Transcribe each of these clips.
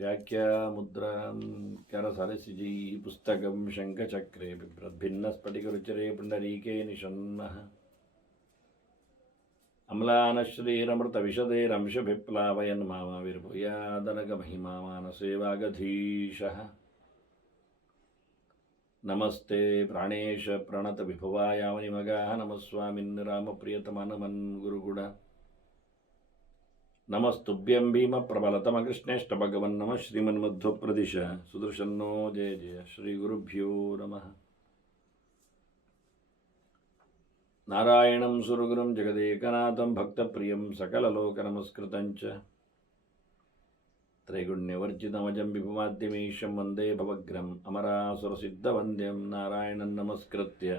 व्याख्यामुद्रां करसरसिजै पुस्तकं शङ्खचक्रे बिभ्रद्भिन्नस्फटिकरुचिरे पुण्डरीके निषण्णः अम्लानश्रीरमृतविशदैरंशभिप्लावयन् मामाविर्भूयादनगमहिमा मानसे वागधीशः नमस्ते प्राणेश प्रणतविभवायामनिमगाः नमस्वामिन् रामप्रियतमनमन् गुरुगुण नमस्तुभ्यं भीमप्रबलतमकृष्णेष्टभगवन् नमः श्रीमन्मध्वप्रदिश सुदर्शन्नो जय जय श्रीगुरुभ्यो नमः नारायणं सुरगुरुं जगदेकनाथं भक्तप्रियं सकललोकनमस्कृतं च त्रैगुण्यवर्जितमजं विभुमाद्यमीशं वन्दे भवग्रम् अमरासुरसिद्धवन्द्यं नारायणं नमस्कृत्य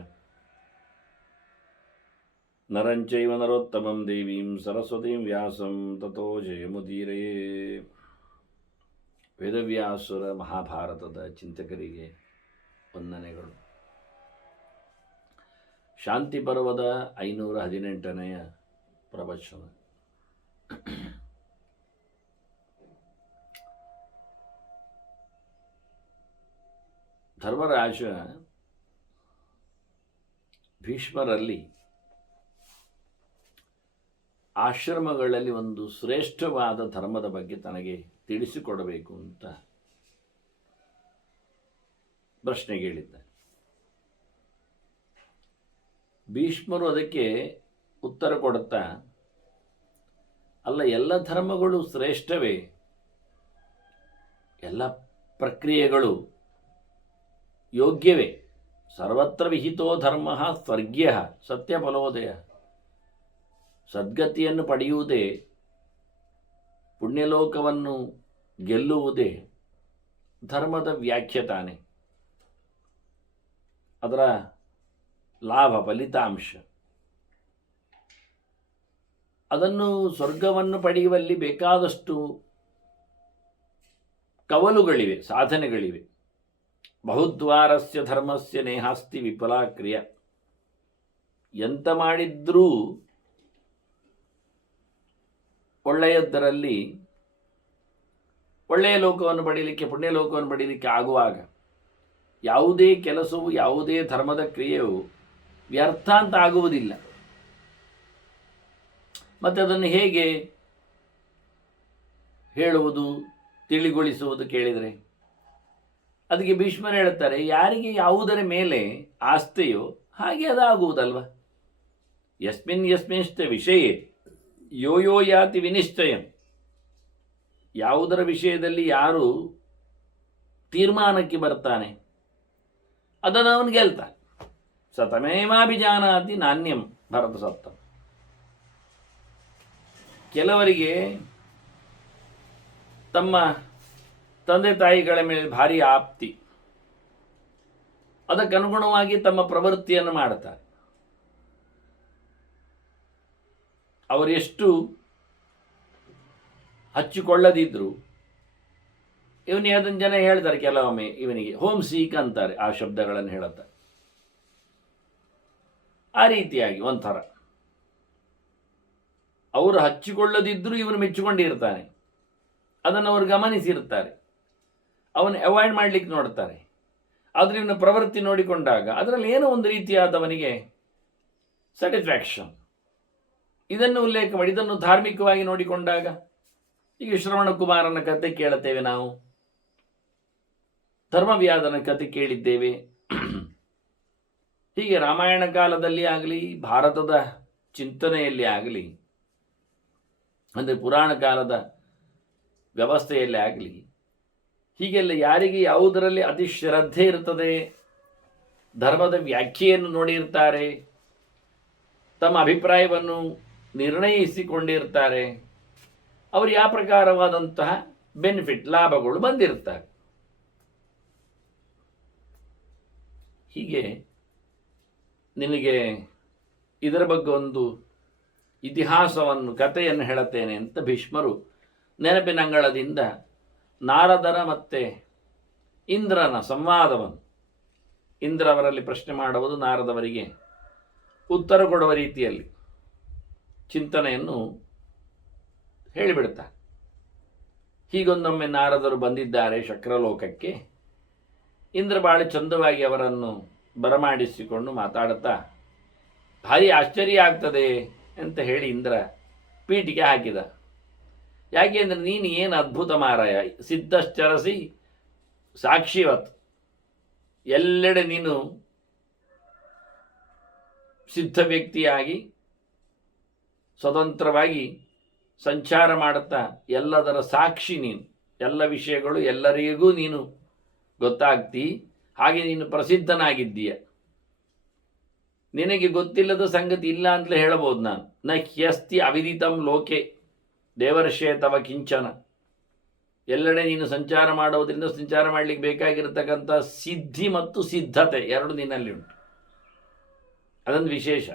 नरं चैव नरोत्तमं देवीं सरस्वतीं व्यासं ततो ಜಯಮುದೀರಯೇ. ವೇದವ್ಯಾಸರ ಮಹಾಭಾರತದ ಚಿಂತಕರಿಗೆ ವಂದನೆಗಳು. ಶಾಂತಿ ಪರ್ವದ 518ನೆಯ ಪ್ರವಚನ. ಧರ್ಮರಾಜ ಭೀಷ್ಮರಲ್ಲಿ ಆಶ್ರಮಗಳಲ್ಲಿ ಒಂದು ಶ್ರೇಷ್ಠವಾದ ಧರ್ಮದ ಬಗ್ಗೆ ತನಗೆ ತಿಳಿಸಿಕೊಡಬೇಕು ಅಂತ ಪ್ರಶ್ನೆ ಕೇಳಿದ್ದ. ಭೀಷ್ಮರು ಅದಕ್ಕೆ ಉತ್ತರ ಕೊಡುತ್ತಾ, ಅಲ್ಲ, ಎಲ್ಲ ಧರ್ಮಗಳು ಶ್ರೇಷ್ಠವೇ, ಎಲ್ಲ ಪ್ರಕ್ರಿಯೆಗಳು ಯೋಗ್ಯವೇ, ಸರ್ವತ್ರ ವಿಹಿತೋ ಧರ್ಮ ಸ್ವರ್ಗ್ಯ ಸತ್ಯಫಲೋದಯ. ಸದ್ಗತಿಯನ್ನು ಪಡೆಯುವುದೇ, ಪುಣ್ಯಲೋಕವನ್ನು ಗೆಲ್ಲುವುದೇ ಧರ್ಮದ ವ್ಯಾಖ್ಯೆ ತಾನೆ, ಅದರ ಲಾಭ ಫಲಿತಾಂಶ. ಅದನ್ನು ಸ್ವರ್ಗವನ್ನು ಪಡೆಯುವಲ್ಲಿ ಬೇಕಾದಷ್ಟು ಕವಲುಗಳಿವೆ, ಸಾಧನೆಗಳಿವೆ. ಬಹುದ್ವಾರಸ್ಯ ಧರ್ಮಸ್ಯ ನೇಹಾಸ್ತಿ ವಿಫಲಾ ಕ್ರಿಯ. ಎಂತ ಮಾಡಿದ್ರೂ ಒಳ್ಳೆಯದರಲ್ಲಿ ಒಳ್ಳೆಯ ಲೋಕವನ್ನು ಪಡೀಲಿಕ್ಕೆ, ಪುಣ್ಯ ಲೋಕವನ್ನು ಪಡೀಲಿಕ್ಕೆ ಆಗುವಾಗ ಯಾವುದೇ ಕೆಲಸವು, ಯಾವುದೇ ಧರ್ಮದ ಕ್ರಿಯೆಯು ವ್ಯರ್ಥ ಅಂತ ಆಗುವುದಿಲ್ಲ. ಮತ್ತು ಅದನ್ನು ಹೇಗೆ ಹೇಳುವುದು, ತಿಳಿಗೊಳಿಸುವುದು ಕೇಳಿದರೆ ಅದಕ್ಕೆ ಭೀಷ್ಮರು ಹೇಳುತ್ತಾರೆ, ಯಾರಿಗೆ ಯಾವುದರ ಮೇಲೆ ಆಸ್ಥೆಯೋ ಹಾಗೆ ಅದಾಗುವುದಲ್ವ. ಯಸ್ಮಿನ್ ಯಸ್ಮಿನ್ಶ್ಚ ವಿಷಯೇ ಯೋ ಯೋ ಯಾತಿ ವಿನಿಶ್ಚಯಂ. ಯಾವುದರ ವಿಷಯದಲ್ಲಿ ಯಾರು ತೀರ್ಮಾನಕ್ಕೆ ಬರ್ತಾನೆ ಅದನ್ನು ಅವನು ಗೆಲ್ತಾನೆ. ಸತಮೇವಾಭಿಜಾನಾತಿ ನಾಣ್ಯಂ ಭರತ ಸತ್ತಂ. ಕೆಲವರಿಗೆ ತಮ್ಮ ತಂದೆ ತಾಯಿಗಳ ಮೇಲೆ ಭಾರಿ ಆಪ್ತಿ, ಅದಕ್ಕನುಗುಣವಾಗಿ ತಮ್ಮ ಪ್ರವೃತ್ತಿಯನ್ನು ಮಾಡುತ್ತಾರೆ. ಅವರೆಷ್ಟು ಹಚ್ಚಿಕೊಳ್ಳದಿದ್ರು ಇವನಿಗೆ ಅದನ್ನು ಜನ ಹೇಳ್ತಾರೆ, ಕೆಲವೊಮ್ಮೆ ಇವನಿಗೆ ಹೋಮ್ ಸೀಕ್ ಅಂತಾರೆ, ಆ ಶಬ್ದಗಳನ್ನು ಹೇಳುತ್ತಾರೆ. ಆ ರೀತಿಯಾಗಿ ಒಂಥರ ಅವರು ಹಚ್ಚಿಕೊಳ್ಳದಿದ್ದರೂ ಇವನು ಮೆಚ್ಚಿಕೊಂಡಿರ್ತಾನೆ, ಅದನ್ನು ಅವರು ಗಮನಿಸಿರ್ತಾರೆ, ಅವನು ಅವಾಯ್ಡ್ ಮಾಡಲಿಕ್ಕೆ ನೋಡ್ತಾರೆ. ಆದರೆ ಇವನ ಪ್ರವೃತ್ತಿ ನೋಡಿಕೊಂಡಾಗ ಅದರಲ್ಲಿ ಏನೋ ಒಂದು ರೀತಿಯಾದವನಿಗೆ ಸ್ಯಾಟಿಸ್ಫ್ಯಾಕ್ಷನ್. ಇದನ್ನು ಉಲ್ಲೇಖ ಮಾಡಿ, ಇದನ್ನು ಧಾರ್ಮಿಕವಾಗಿ ನೋಡಿಕೊಂಡಾಗ ಈಗ ಶ್ರವಣಕುಮಾರನ ಕತೆ ಕೇಳುತ್ತೇವೆ ನಾವು, ಧರ್ಮವ್ಯಾಧನ ಕತೆ ಕೇಳಿದ್ದೇವೆ. ಹೀಗೆ ರಾಮಾಯಣ ಕಾಲದಲ್ಲಿ ಆಗಲಿ, ಭಾರತದ ಚಿಂತನೆಯಲ್ಲಿ ಆಗಲಿ, ಅಂದರೆ ಪುರಾಣ ಕಾಲದ ವ್ಯವಸ್ಥೆಯಲ್ಲಿ ಆಗಲಿ, ಹೀಗೆಲ್ಲ ಯಾರಿಗೆ ಯಾವುದರಲ್ಲಿ ಅತಿ ಶ್ರದ್ಧೆ ಇರ್ತದೆ, ಧರ್ಮದ ವ್ಯಾಖ್ಯೆಯನ್ನು ನೋಡಿರ್ತಾರೆ, ತಮ್ಮ ಅಭಿಪ್ರಾಯವನ್ನು ನಿರ್ಣಯಿಸಿಕೊಂಡಿರ್ತಾರೆ, ಅವರು ಯಾವ ಪ್ರಕಾರವಾದಂತಹ ಬೆನಿಫಿಟ್, ಲಾಭಗಳು ಬಂದಿರ್ತಾರೆ. ಹೀಗೆ ನಿನಗೆ ಇದರ ಬಗ್ಗೆ ಒಂದು ಇತಿಹಾಸವನ್ನು, ಕಥೆಯನ್ನು ಹೇಳುತ್ತೇನೆ ಅಂತ ಭೀಷ್ಮರು ನೆನಪಿನಂಗಳದಿಂದ ನಾರದರ ಮತ್ತು ಇಂದ್ರನ ಸಂವಾದವನ್ನು, ಇಂದ್ರ ಅವರಲ್ಲಿ ಪ್ರಶ್ನೆ ಮಾಡುವುದು, ನಾರದವರಿಗೆ ಉತ್ತರ ಕೊಡುವ ರೀತಿಯಲ್ಲಿ ಚಿಂತನೆಯನ್ನು ಹೇಳಿಬಿಡ್ತಾರೆ. ಹೀಗೊಂದೊಮ್ಮೆ ನಾರದರು ಬಂದಿದ್ದಾರೆ ಶಕ್ರಲೋಕಕ್ಕೆ. ಇಂದ್ರ ಭಾಳ ಚಂದವಾಗಿ ಅವರನ್ನು ಬರಮಾಡಿಸಿಕೊಂಡು ಮಾತಾಡುತ್ತಾ ಭಾರಿ ಆಶ್ಚರ್ಯ ಆಗ್ತದೆ ಅಂತ ಹೇಳಿ ಇಂದ್ರ ಪೀಠಿಗೆ ಹಾಕಿದ. ಯಾಕೆ ಅಂದರೆ ನೀನು ಏನು ಅದ್ಭುತ ಮಾರಾಯ, ಸಿದ್ಧಶ್ಚರಸಿ ಸಾಕ್ಷಿವತ್, ಎಲ್ಲೆಡೆ ನೀನು ಸಿದ್ಧ ವ್ಯಕ್ತಿಯಾಗಿ ಸ್ವತಂತ್ರವಾಗಿ ಸಂಚಾರ ಮಾಡುತ್ತಾ ಎಲ್ಲದರ ಸಾಕ್ಷಿ ನೀನು, ಎಲ್ಲ ವಿಷಯಗಳು ಎಲ್ಲರಿಗೂ ನೀನು ಗೊತ್ತಾಗ್ತಿ, ಹಾಗೆ ನೀನು ಪ್ರಸಿದ್ಧನಾಗಿದ್ದೀಯ. ನಿನಗೆ ಗೊತ್ತಿಲ್ಲದ ಸಂಗತಿ ಇಲ್ಲ ಅಂತಲೇ ಹೇಳಬಹುದು ನಾನು. ನ ಹ್ಯಸ್ತಿ ಅವಿದಿತಂ ಲೋಕೆ ದೇವರ್ಷೇ ತವ ಕಿಂಚನ. ಎಲ್ಲೆಡೆ ನೀನು ಸಂಚಾರ ಮಾಡೋದ್ರಿಂದ ಸಂಚಾರ ಮಾಡಲಿಕ್ಕೆ ಬೇಕಾಗಿರತಕ್ಕಂಥ ಸಿದ್ಧಿ ಮತ್ತು ಸಿದ್ಧತೆ ಎರಡು ನಿನ್ನಲ್ಲಿ ಉಂಟು. ಅದೊಂದು ವಿಶೇಷ.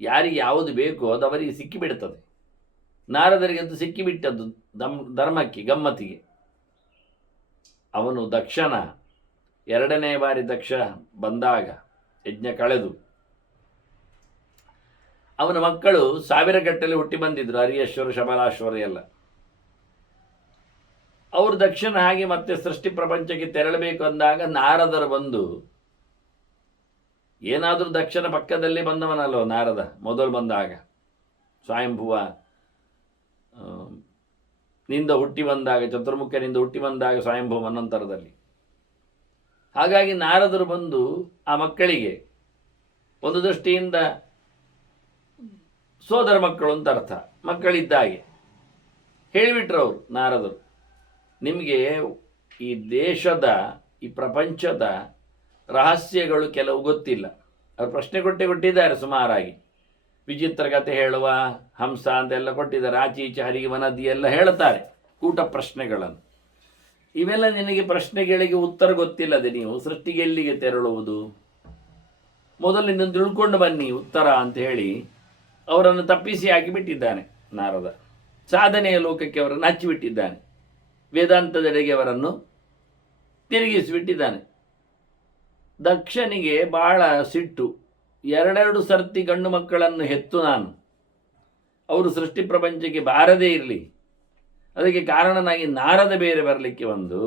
ಯಾರಿಗೆ ಯಾವುದು ಬೇಕೋ ಅದು ಅವರಿಗೆ ಸಿಕ್ಕಿಬಿಡ್ತದೆ. ನಾರದರಿಗಂತೂ ಸಿಕ್ಕಿಬಿಟ್ಟದ್ದು ಧರ್ಮಕ್ಕೆ, ಗಮ್ಮತ್ತಿಗೆ. ಅವನು ದಕ್ಷನ ಎರಡನೇ ಬಾರಿ ದಕ್ಷ ಬಂದಾಗ ಯಜ್ಞ ಕಳೆದು ಅವನ ಮಕ್ಕಳು 1000 ಗಟ್ಟಲೆ ಹುಟ್ಟಿ ಬಂದಿದ್ರು, ಹರಿಯಶ್ವರ ಶಬಲಾಶ್ವರ ಎಲ್ಲ. ಅವರು ದಕ್ಷನ ಹಾಗೆ ಮತ್ತೆ ಸೃಷ್ಟಿ ಪ್ರಪಂಚಕ್ಕೆ ತೆರಳಬೇಕು ಅಂದಾಗ ನಾರದರು ಬಂದು, ಏನಾದರೂ ದಕ್ಷನ ಪಕ್ಕದಲ್ಲೇ ಬಂದವನಲ್ಲೋ ನಾರದ ಮೊದಲು ಬಂದಾಗ, ಸ್ವಯಂಭುವ ನಿಂದ ಹುಟ್ಟಿ ಬಂದಾಗ, ಚತುರ್ಮುಖನಿಂದ ಹುಟ್ಟಿ ಬಂದಾಗ ಸ್ವಯಂಭುವ ಮನ್ವಂತರದಲ್ಲಿ. ಹಾಗಾಗಿ ನಾರದರು ಬಂದು ಆ ಮಕ್ಕಳಿಗೆ ಒಂದು ದೃಷ್ಟಿಯಿಂದ ಸೋದರ ಮಕ್ಕಳು ಅಂತ ಅರ್ಥ, ಮಕ್ಕಳಿದ್ದಾಗೆ ಹೇಳಿಬಿಟ್ರು ಅವರು ನಾರದರು. ನಿಮಗೆ ಈ ದೇಶದ, ಈ ಪ್ರಪಂಚದ ರಹಸ್ಯಗಳು ಕೆಲವು ಗೊತ್ತಿಲ್ಲ. ಅವರು ಪ್ರಶ್ನೆ ಕೊಟ್ಟಿದ್ದಾರೆ ಸುಮಾರಾಗಿ. ವಿಚಿತ್ರ ಕಥೆ ಹೇಳುವ ಹಂಸ ಅಂತೆಲ್ಲ ಕೊಟ್ಟಿದ್ದಾರೆ. ಆಚೆ ಈಚೆ ಹರಿಯುವ ನದಿ ಎಲ್ಲ ಹೇಳ್ತಾರೆ, ಕೂಟ ಪ್ರಶ್ನೆಗಳನ್ನು. ಇವೆಲ್ಲ ನಿನಗೆ ಪ್ರಶ್ನೆಗಳಿಗೆ ಉತ್ತರ ಗೊತ್ತಿಲ್ಲದೆ ನೀವು ಸೃಷ್ಟಿಗೆ ಎಲ್ಲಿಗೆ ತೆರಳುವುದು? ಮೊದಲಿನಿಂದ ತಿಳ್ಕೊಂಡು ಬನ್ನಿ ಉತ್ತರ ಅಂತ ಹೇಳಿ ಅವರನ್ನು ತಪ್ಪಿಸಿ ಹಾಕಿಬಿಟ್ಟಿದ್ದಾನೆ ನಾರದ. ಸಾಧನೆಯ ಲೋಕಕ್ಕೆ ಅವರನ್ನು ಹಚ್ಚಿಬಿಟ್ಟಿದ್ದಾನೆ, ವೇದಾಂತದೆಡೆಗೆ ಅವರನ್ನು ತಿರುಗಿಸಿಬಿಟ್ಟಿದ್ದಾನೆ. ದಕ್ಷನಿಗೆ ಬಹಳ ಸಿಟ್ಟು. 2 ಸರ್ತಿ ಗಂಡು ಮಕ್ಕಳನ್ನು ಹೆತ್ತು ನಾನು, ಅವರು ಸೃಷ್ಟಿ ಪ್ರಪಂಚಕ್ಕೆ ಬಾರದೇ ಇರಲಿ, ಅದಕ್ಕೆ ಕಾರಣನಾಗಿ ನಾರದ ಬೇರೆ ಬರಲಿಕ್ಕೆ ಬಂದು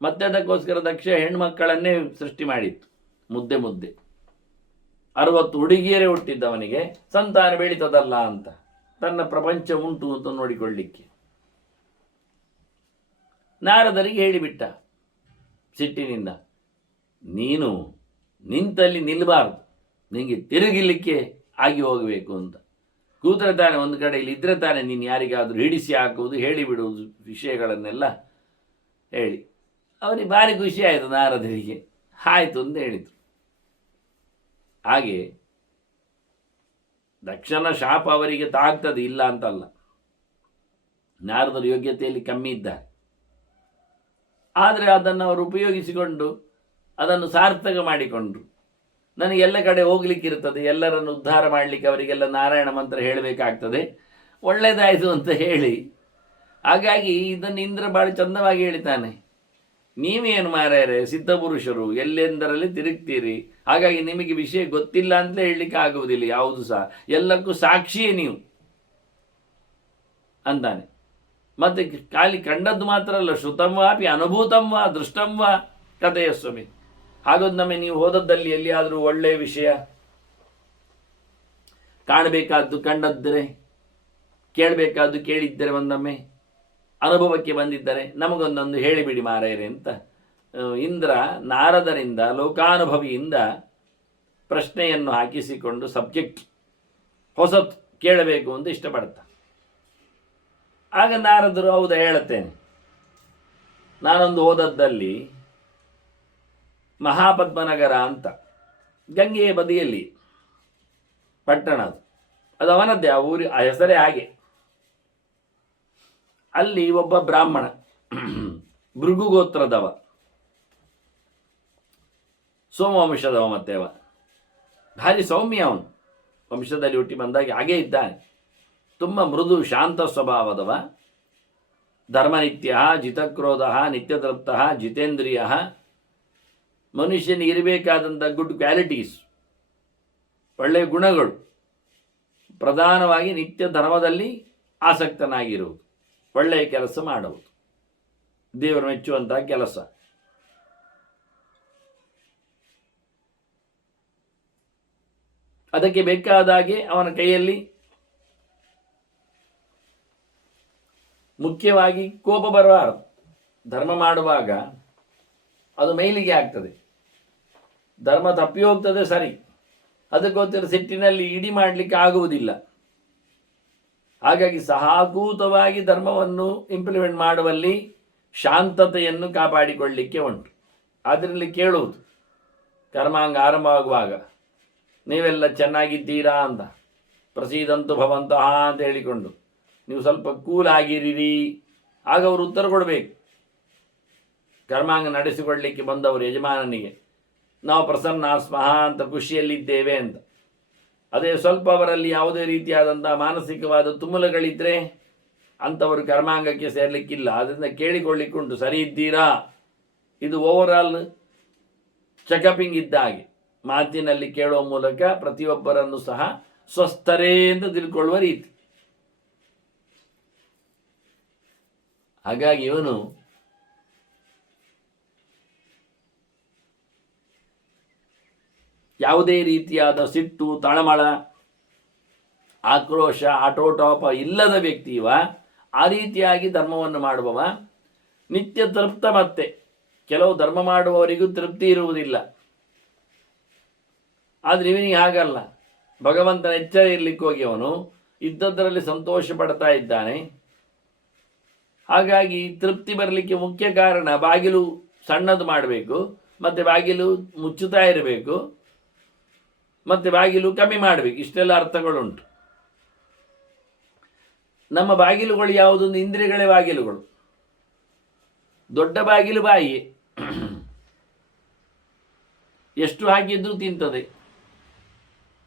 ಮತ್ತೆ ಅದಕ್ಕೋಸ್ಕರ ದಕ್ಷ ಹೆಣ್ಮಕ್ಕಳನ್ನೇ ಸೃಷ್ಟಿ ಮಾಡಿತ್ತು. ಮುದ್ದೆ 60 ಹುಡುಗಿಯರೇ ಹುಟ್ಟಿದ್ದವನಿಗೆ ಸಂತಾನ ಬೆಳೀತದಲ್ಲ ಅಂತ, ತನ್ನ ಪ್ರಪಂಚ ಉಂಟು ಅಂತ ನೋಡಿಕೊಳ್ಳಿಕ್ಕೆ. ನಾರದರಿಗೆ ಹೇಳಿಬಿಟ್ಟ ಸಿಟ್ಟಿನಿಂದ, ನೀನು ನಿಂತಲ್ಲಿ ನಿಲ್ಲಬಾರ್ದು, ನಿನಗೆ ತಿರುಗಿಲಿಕ್ಕೆ ಆಗಿ ಹೋಗಬೇಕು ಅಂತ. ಕೂತ್ರೆ ತಾನೆ ಒಂದು ಕಡೆಯಲ್ಲಿ ಇದ್ರೆ ತಾನೆ ನೀನು ಯಾರಿಗಾದರೂ ಹಿಡಿಸಿ ಹಾಕುವುದು, ಹೇಳಿಬಿಡುವುದು ವಿಷಯಗಳನ್ನೆಲ್ಲ ಹೇಳಿ. ಅವನಿಗೆ ಭಾರಿ ಖುಷಿ ಆಯಿತು ನಾರದರಿಗೆ. ಆಯಿತು ಅಂತ ಹೇಳಿತು. ಹಾಗೆ ದಕ್ಷನ ಶಾಪ ಅವರಿಗೆ ತಾಗ್ತದೆ, ಇಲ್ಲ ಅಂತಲ್ಲ. ನಾರದರ ಯೋಗ್ಯತೆಯಲ್ಲಿ ಕಮ್ಮಿ ಇದ್ದಾರೆ, ಆದರೆ ಅದನ್ನು ಅವರು ಉಪಯೋಗಿಸಿಕೊಂಡು ಅದನ್ನು ಸಾರ್ಥಕ ಮಾಡಿಕೊಂಡ್ರು. ನನಗೆ ಎಲ್ಲ ಕಡೆ ಹೋಗ್ಲಿಕ್ಕಿರ್ತದೆ, ಎಲ್ಲರನ್ನು ಉದ್ಧಾರ ಮಾಡಲಿಕ್ಕೆ ಅವರಿಗೆಲ್ಲ ನಾರಾಯಣ ಮಂತ್ರ ಹೇಳಬೇಕಾಗ್ತದೆ, ಒಳ್ಳೆಯದಾಯಿತು ಅಂತ ಹೇಳಿ. ಹಾಗಾಗಿ ಇದನ್ನು ಇಂದ್ರ ಭಾಳ ಚಂದವಾಗಿ ಹೇಳಿತಾನೆ. ನೀವೇನು ಮಾರಾಯರೆ ಸಿದ್ಧಪುರುಷರು, ಎಲ್ಲೆಂದರಲ್ಲಿ ತಿರುಗ್ತೀರಿ, ಹಾಗಾಗಿ ನಿಮಗೆ ವಿಷಯ ಗೊತ್ತಿಲ್ಲ ಅಂತಲೇ ಹೇಳಲಿಕ್ಕೆ ಆಗುವುದಿಲ್ಲ ಯಾವುದು ಸಹ, ಎಲ್ಲಕ್ಕೂ ಸಾಕ್ಷಿಯೇ ನೀವು ಅಂತಾನೆ. ಮತ್ತು ಖಾಲಿ ಕಂಡದ್ದು ಮಾತ್ರ ಅಲ್ಲ, ಶ್ರುತಂವಾಪಿ ಅನುಭೂತಂವಾ ದೃಷ್ಟಂವಾ ಕಥೆಯ ಸ್ವಾಮಿ. ಹಾಗೊಂದೊಮ್ಮೆ ನೀವು ಹೋದದ್ದಲ್ಲಿ ಎಲ್ಲಿಯಾದರೂ ಒಳ್ಳೆಯ ವಿಷಯ ಕಾಣಬೇಕಾದ್ದು ಕಂಡದ್ದರೆ, ಕೇಳಬೇಕಾದ್ದು ಕೇಳಿದ್ದರೆ, ಒಂದೊಮ್ಮೆ ಅನುಭವಕ್ಕೆ ಬಂದಿದ್ದರೆ ನಮಗೊಂದೊಂದು ಹೇಳಿಬಿಡಿ ಮಾರಾಯರೆ ಅಂತ ಇಂದ್ರ ನಾರದರಿಂದ, ಲೋಕಾನುಭವಿಯಿಂದ ಪ್ರಶ್ನೆಯನ್ನು ಹಾಕಿಸಿಕೊಂಡು ಸಬ್ಜೆಕ್ಟ್ ಹೊಸತು ಕೇಳಬೇಕು ಅಂತ ಇಷ್ಟಪಡ್ತ. ಆಗ ನಾರದರು, ಹೌದಾ ಹೇಳುತ್ತೇನೆ, ನಾನೊಂದು ಹೋದದ್ದಲ್ಲಿ ಮಹಾಪದ್ಮನಗರ ಅಂತ ಗಂಗೆಯ ಬದಿಯಲ್ಲಿ ಪಟ್ಟಣ, ಅದು ಅವನದ್ದೇ, ಆ ಊರಿ ಆ ಹೆಸರೇ ಹಾಗೆ. ಅಲ್ಲಿ ಒಬ್ಬ ಬ್ರಾಹ್ಮಣ, ಭೃಗುಗೋತ್ರದವ, ಸೋಮವಂಶದವ, ಮತ್ತೆ ಅವ ಭಾರಿ ಸೌಮ್ಯ. ಅವನು ವಂಶದಲ್ಲಿ ಹುಟ್ಟಿ ಬಂದಾಗೆ ಹಾಗೇ ಇದ್ದಾನೆ. ತುಂಬ ಮೃದು ಶಾಂತ ಸ್ವಭಾವದವ, ಧರ್ಮನಿತ್ಯ, ಜಿತಕ್ರೋಧ, ನಿತ್ಯತೃಪ್ತ, ಜಿತೇಂದ್ರಿಯ. ಮನುಷ್ಯನಿಗೆ ಇರಬೇಕಾದಂಥ ಗುಡ್ ಕ್ವಾಲಿಟೀಸ್, ಒಳ್ಳೆಯ ಗುಣಗಳು. ಪ್ರಧಾನವಾಗಿ ನಿತ್ಯ ಧರ್ಮದಲ್ಲಿ ಆಸಕ್ತನಾಗಿರುವುದು, ಒಳ್ಳೆಯ ಕೆಲಸ ಮಾಡುವುದು. ದೇವರು ಮೆಚ್ಚುವಂತಹ ಕೆಲಸ. ಅದಕ್ಕೆ ಬೇಕಾದಾಗೆ ಅವನ ಕೈಯಲ್ಲಿ ಮುಖ್ಯವಾಗಿ ಕೋಪ ಬರಬಾರದು. ಧರ್ಮ ಮಾಡುವಾಗ ಅದು ಮೈಲಿಗೆ ಆಗ್ತದೆ, ಧರ್ಮ ತಪ್ಪಿ ಹೋಗ್ತದೆ ಸರಿ, ಅದಕ್ಕೋಸ್ಕರ ಸಿಟ್ಟಿನಲ್ಲಿ ಇಡಿ ಮಾಡಲಿಕ್ಕೆ ಆಗುವುದಿಲ್ಲ. ಹಾಗಾಗಿ ಸಹಾಕೂತವಾಗಿ ಧರ್ಮವನ್ನು ಇಂಪ್ಲಿಮೆಂಟ್ ಮಾಡುವಲ್ಲಿ ಶಾಂತತೆಯನ್ನು ಕಾಪಾಡಿಕೊಳ್ಳಲಿಕ್ಕೆ ಉಂಟು. ಅದರಲ್ಲಿ ಕೇಳುವುದು ಕರ್ಮಾಂಗ ಆರಂಭವಾಗುವಾಗ ನೀವೆಲ್ಲ ಚೆನ್ನಾಗಿದ್ದೀರಾ ಅಂತ, ಪ್ರಸೀದಂತು ಭವಂತಹ ಅಂತ ಹೇಳಿಕೊಂಡು ನೀವು ಸ್ವಲ್ಪ ಕೂಲ್ ಆಗಿರಿರಿ, ಆಗ ಅವರು ಉತ್ತರ ಕೊಡಬೇಕು. ಕರ್ಮಾಂಗ ನಡೆಸಿಕೊಳ್ಳಲಿಕ್ಕೆ ಬಂದವರು ಯಜಮಾನನಿಗೆ ನಾವು ಪ್ರಸನ್ನ ಸ್ಮಃ ಅಂತ ಖುಷಿಯಲ್ಲಿದ್ದೇವೆ ಅಂತ. ಅದೇ ಸ್ವಲ್ಪ ಅವರಲ್ಲಿ ಯಾವುದೇ ರೀತಿಯಾದಂಥ ಮಾನಸಿಕವಾದ ತುಮುಲಗಳಿದ್ದರೆ ಅಂಥವರು ಕರ್ಮಾಂಗಕ್ಕೆ ಸೇರಲಿಕ್ಕಿಲ್ಲ. ಅದರಿಂದ ಕೇಳಿಕೊಳ್ಳಿಕ್ಕುಂಟು, ಸರಿ ಇದ್ದೀರಾ. ಇದು ಓವರಾಲ್ ಚೆಕಪಿಂಗ್ ಇದ್ದ ಹಾಗೆ, ಮಾತಿನಲ್ಲಿ ಕೇಳುವ ಮೂಲಕ ಪ್ರತಿಯೊಬ್ಬರನ್ನು ಸಹ ಸ್ವಸ್ಥರೇ ಅಂತ ತಿಳ್ಕೊಳ್ಳುವ ರೀತಿ. ಹಾಗಾಗಿ ಇವನು ಯಾವುದೇ ರೀತಿಯಾದ ಸಿಟ್ಟು, ತಳಮಳ, ಆಕ್ರೋಶ, ಆಟೋಟಾಪ ಇಲ್ಲದ ವ್ಯಕ್ತಿ ಇವ. ಆ ರೀತಿಯಾಗಿ ಧರ್ಮವನ್ನು ಮಾಡುವವ ನಿತ್ಯ ತೃಪ್ತ. ಮತ್ತೆ ಕೆಲವು ಧರ್ಮ ಮಾಡುವವರಿಗೂ ತೃಪ್ತಿ ಇರುವುದಿಲ್ಲ, ಆದರೆ ಇವನಿಗೆ ಹಾಗಲ್ಲ. ಭಗವಂತನ ಎಚ್ಚರ ಇರಲಿಕ್ಕೆ ಹೋಗಿ ಅವನು ಇದ್ದದ್ದರಲ್ಲಿ ಸಂತೋಷ ಪಡ್ತಾ ಇದ್ದಾನೆ. ಹಾಗಾಗಿ ತೃಪ್ತಿ ಬರಲಿಕ್ಕೆ ಮುಖ್ಯ ಕಾರಣ ಬಾಗಿಲು ಸಣ್ಣದು ಮಾಡಬೇಕು, ಮತ್ತು ಬಾಗಿಲು ಮುಚ್ಚುತ್ತಾ ಇರಬೇಕು, ಮತ್ತು ಬಾಗಿಲು ಕಮ್ಮಿ ಮಾಡಬೇಕು. ಇಷ್ಟೆಲ್ಲ ಅರ್ಥಗಳುಂಟು. ನಮ್ಮ ಬಾಗಿಲುಗಳು ಯಾವುದೊಂದು ಇಂದ್ರಿಯಗಳೇ ಬಾಗಿಲುಗಳು. ದೊಡ್ಡ ಬಾಗಿಲು ಬಾಯಿ, ಎಷ್ಟು ಹಾಕಿದ್ರೂ ತಿಂತದೆ,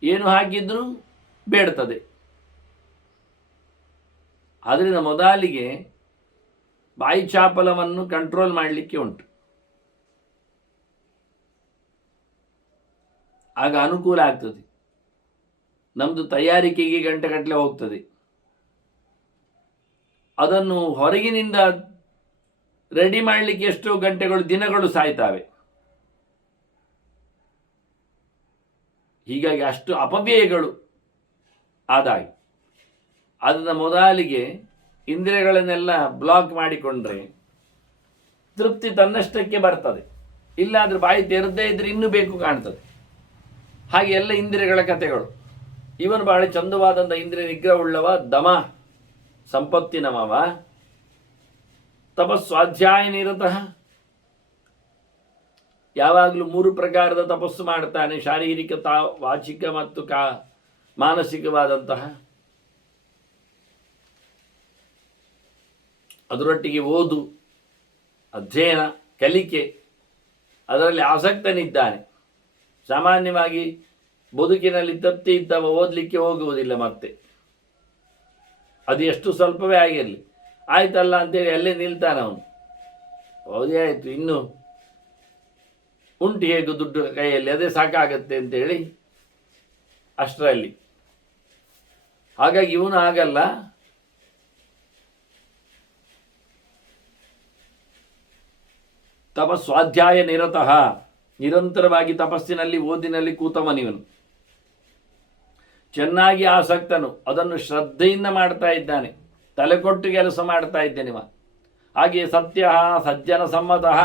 ಏನು ಹಾಕಿದ್ರೂ ಬೇಡ್ತದೆ. ಆದ್ದರಿಂದ ಮೊದಲಿಗೆ ಬಾಯಿ ಚಾಪಲವನ್ನು ಕಂಟ್ರೋಲ್ ಮಾಡಲಿಕ್ಕೆ ಉಂಟು. ಆಗ ಅನುಕೂಲ ಆಗ್ತದೆ. ನಮ್ಮದು ತಯಾರಿಕೆಗೆ ಗಂಟೆಗಟ್ಟಲೆ ಹೋಗ್ತದೆ. ಅದನ್ನು ಹೊರಗಿನಿಂದ ರೆಡಿ ಮಾಡಲಿಕ್ಕೆ ಎಷ್ಟೋ ಗಂಟೆಗಳು, ದಿನಗಳು ಸಾಯ್ತಾವೆ. ಹೀಗಾಗಿ ಅಷ್ಟು ಅಪವ್ಯಯಗಳು ಆದಾಗ ಅದನ್ನು ಮೊದಲಿಗೆ ಇಂದ್ರಿಯಗಳನ್ನೆಲ್ಲ ಬ್ಲಾಕ್ ಮಾಡಿಕೊಂಡ್ರೆ ತೃಪ್ತಿ ತನ್ನಷ್ಟಕ್ಕೆ ಬರ್ತದೆ. ಇಲ್ಲಾಂದ್ರೆ ಬಾಯಿ ತೆರೆದೇ ಇದ್ರೆ ಇನ್ನೂ ಬೇಕು ಕಾಣ್ತದೆ. ಹಾಗೆ ಎಲ್ಲ ಇಂದ್ರಿಯಗಳ ಕಥೆಗಳು. ಇವನು ಬಹಳ ಚಂದವಾದಂಥ ಇಂದ್ರಿಯ ನಿಗ್ರಹವುಳ್ಳವ, ದಮ ಸಂಪತ್ತಿನವ, ತಪಸ್ವಾಧ್ಯಾಯ ನಿರತಃ. ಯಾವಾಗಲೂ 3 ಪ್ರಕಾರದ ತಪಸ್ಸು ಮಾಡ್ತಾನೆ, ಶಾರೀರಿಕ, ವಾಚಿಕ ಮತ್ತು ಮಾನಸಿಕವಾದಂತಹ. ಅದರೊಟ್ಟಿಗೆ ಓದು, ಅಧ್ಯಯನ, ಕಲಿಕೆ, ಅದರಲ್ಲಿ ಆಸಕ್ತನಿದ್ದಾನೆ. ಸಾಮಾನ್ಯವಾಗಿ ಬದುಕಿನಲ್ಲಿ ತೃಪ್ತಿ ಇದ್ದವ ಓದಲಿಕ್ಕೆ ಹೋಗುವುದಿಲ್ಲ. ಮತ್ತೆ ಅದು ಎಷ್ಟು ಸ್ವಲ್ಪವೇ ಆಗಿರಲಿ, ಆಯ್ತಲ್ಲ ಅಂತೇಳಿ ಅಲ್ಲೇ ನಿಲ್ತಾನೆ ಅವನು. ಓದೇ ಆಯಿತು, ಇನ್ನು ಉಂಟು ಹೇಗೂ ದುಡ್ಡು ಕೈಯಲ್ಲಿ, ಅದೇ ಸಾಕಾಗತ್ತೆ ಅಂತೇಳಿ ಅಷ್ಟರಲ್ಲಿ. ಹಾಗಾಗಿ ಇವನು ಆಗಲ್ಲ. ತಪಸ್ವಾಧ್ಯಾಯ ನಿರತಃ, ನಿರಂತರವಾಗಿ ತಪಸ್ಸಿನಲ್ಲಿ, ಓದಿನಲ್ಲಿ ಕೂತವನಿವನು. ಚೆನ್ನಾಗಿ ಆಸಕ್ತನು, ಅದನ್ನು ಶ್ರದ್ಧೆಯಿಂದ ಮಾಡ್ತಾ ಇದ್ದಾನೆ, ತಲೆ ಕೊಟ್ಟು ಕೆಲಸ ಮಾಡ್ತಾ ಇದ್ದೇನಿವ. ಹಾಗೆ ಸತ್ಯ ಸಜ್ಜನ ಸಮ್ಮತಃ,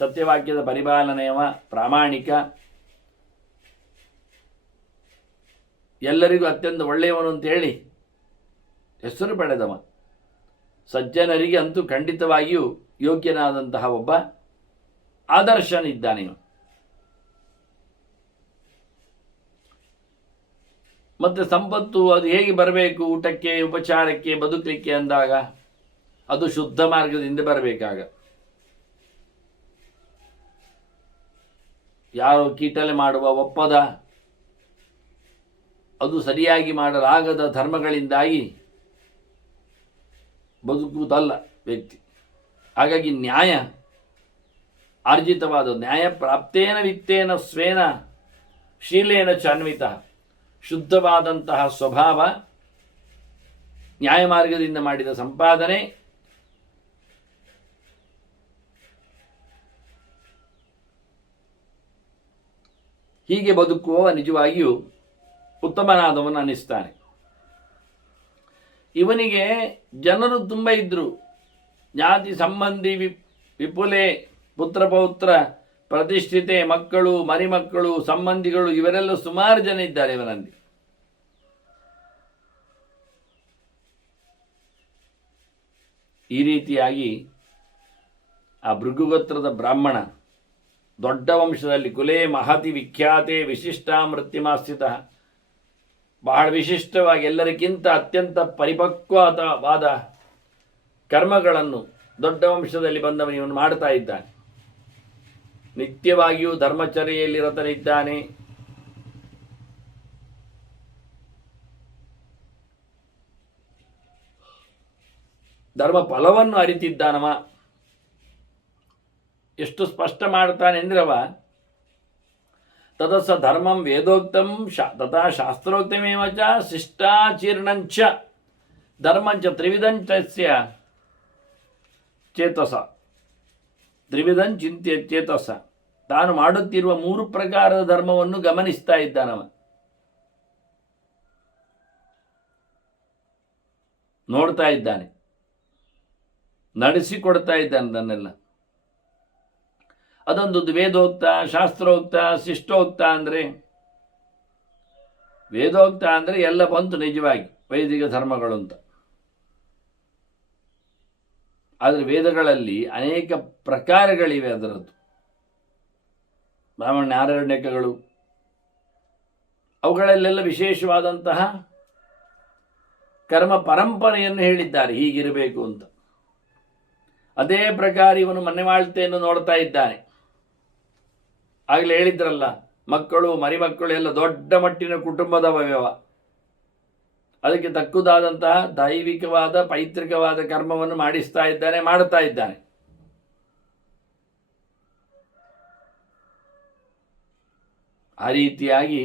ಸತ್ಯವಾಕ್ಯದ ಪರಿಪಾಲನೆಯವ, ಪ್ರಾಮಾಣಿಕ, ಎಲ್ಲರಿಗೂ ಅತ್ಯಂತ ಒಳ್ಳೆಯವನು ಅಂತೇಳಿ ಹೆಸರು ಪಡೆದವ. ಸಜ್ಜನರಿಗೆ ಅಂತೂ ಖಂಡಿತವಾಗಿಯೂ ಯೋಗ್ಯನಾದಂತಹ ಒಬ್ಬ ಆದರ್ಶನಿದ್ದಾನೆ. ಮತ್ತು ಸಂಪತ್ತು ಅದು ಹೇಗೆ ಬರಬೇಕು, ಊಟಕ್ಕೆ, ಉಪಚಾರಕ್ಕೆ, ಬದುಕಲಿಕ್ಕೆ ಅಂದಾಗ ಅದು ಶುದ್ಧ ಮಾರ್ಗದಿಂದ ಬರಬೇಕಾಗ. ಯಾರೋ ಕೀಟಲೆ ಮಾಡುವ ಒಪ್ಪದ, ಅದು ಸರಿಯಾಗಿ ಮಾಡಲಾಗದ ಧರ್ಮಗಳಿಂದಾಗಿ ಬದುಕುವುದಲ್ಲ ವ್ಯಕ್ತಿ. ಹಾಗಾಗಿ ನ್ಯಾಯ ಆರ್ಜಿತವಾದ, ನ್ಯಾಯ ಪ್ರಾಪ್ತೇನ ವಿತ್ತೇನ ಸ್ವೇನ ಶೀಲೇನ ಚಾನ್ವಿತ, ಶುದ್ಧವಾದಂತಹ ಸ್ವಭಾವ, ನ್ಯಾಯ ಮಾರ್ಗದಿಂದ ಮಾಡಿದ ಸಂಪಾದನೆ, ಹೀಗೆ ಬದುಕುವವ ನಿಜವಾಗಿಯೂ ಉತ್ತಮನಾದವನು ಅನ್ನಿಸ್ತಾನೆ. ಇವನಿಗೆ ಜನರು ತುಂಬ ಇದ್ದರು. ಜ್ಞಾತಿ ಸಂಬಂಧಿ ವಿಪುಲೆ, ಪುತ್ರ ಪೌತ್ರ ಪ್ರತಿಷ್ಠಿತೆ, ಮಕ್ಕಳು ಮರಿಮಕ್ಕಳು ಸಂಬಂಧಿಗಳು ಇವರೆಲ್ಲ ಸುಮಾರು ಜನ ಇದ್ದಾರೆ ಇವನಲ್ಲಿ. ಈ ರೀತಿಯಾಗಿ ಆ ಭೃಗುಗೋತ್ರದ ಬ್ರಾಹ್ಮಣ ದೊಡ್ಡ ವಂಶದಲ್ಲಿ ಕುಲೇ ಮಹತಿ ವಿಖ್ಯಾತೆ ವಿಶಿಷ್ಟ ಮೃತ್ಯುಮಾಸ್ಥಿತ, ಬಹಳ ವಿಶಿಷ್ಟವಾಗಿ ಎಲ್ಲರಿಗಿಂತ ಅತ್ಯಂತ ಪರಿಪಕ್ವವಾದ ಕರ್ಮಗಳನ್ನು ದೊಡ್ಡ ವಂಶದಲ್ಲಿ ಬಂದವನು ಇವನು ಮಾಡ್ತಾ ಇದ್ದಾನೆ. ನಿತ್ಯವಾಗಿಯೂ ಧರ್ಮಚರ್ಯೆಯಲ್ಲಿ ರತನಿದ್ದಾನೆ. ಧರ್ಮ ಫಲವನ್ನು ಅರಿತಿದ್ದಾನವ. ಎಷ್ಟು ಸ್ಪಷ್ಟ ಮಾಡ್ತಾನೆ ಅಂದರೆ ಅವ ತದಸ ಧರ್ಮಂ ವೇದೋಕ್ತಂ ತಥಾ ಶಾಸ್ತ್ರೋಕ್ತಮೇವ ಚ ಶಿಷ್ಟಾಚೀರ್ಣಂಚ ಧರ್ಮಂಚ ತ್ರಿವಿಧಂಚಸ್ಯ ಚೇತಸ, ತ್ರಿವಿಧಂ ಚಿಂತ್ಯ ಚೇತಸ. ತಾನು ಮಾಡುತ್ತಿರುವ 3 ಪ್ರಕಾರದ ಧರ್ಮವನ್ನು ಗಮನಿಸ್ತಾ ಇದ್ದಾನವ, ನೋಡ್ತಾ ಇದ್ದಾನೆ, ನಡೆಸಿಕೊಡ್ತಾ ಇದ್ದಾನೆ ತನ್ನೆಲ್ಲ. ಅದೊಂದು ವೇದೋಕ್ತ, ಶಾಸ್ತ್ರೋಕ್ತ, ಶಿಷ್ಟೋಕ್ತ. ಅಂದರೆ ವೇದೋಕ್ತ ಅಂದರೆ ಎಲ್ಲ ಬಂತು ನಿಜವಾಗಿ ವೈದಿಕ ಧರ್ಮಗಳು ಅಂತ. ಆದರೆ ವೇದಗಳಲ್ಲಿ ಅನೇಕ ಪ್ರಕಾರಗಳಿವೆ ಅದರದ್ದು. ಬ್ರಾಹ್ಮಣ ಆರಣ್ಯಕಗಳು, ಅವುಗಳಲ್ಲೆಲ್ಲ ವಿಶೇಷವಾದಂತಹ ಕರ್ಮ ಪರಂಪರೆಯನ್ನು ಹೇಳಿದ್ದಾರೆ, ಹೀಗಿರಬೇಕು ಅಂತ. ಅದೇ ಪ್ರಕಾರ ಇವನು ಮನೆಮಾಳ್ತೆಯನ್ನು ನೋಡ್ತಾ ಇದ್ದಾನೆ. ಆಗಲೇ ಹೇಳಿದ್ರಲ್ಲ, ಮಕ್ಕಳು ಮರಿಮಕ್ಕಳು ಎಲ್ಲ ದೊಡ್ಡ ಮಟ್ಟಿನ ಕುಟುಂಬದ ವ್ಯವಹಾರ. ಅದಕ್ಕೆ ತಕ್ಕುದಾದಂತಹ ದೈವಿಕವಾದ ಪೈತೃಕವಾದ ಕರ್ಮವನ್ನು ಮಾಡಿಸ್ತಾ ಇದ್ದಾನೆ, ಮಾಡುತ್ತಾ ಇದ್ದಾನೆ. ಆ ರೀತಿಯಾಗಿ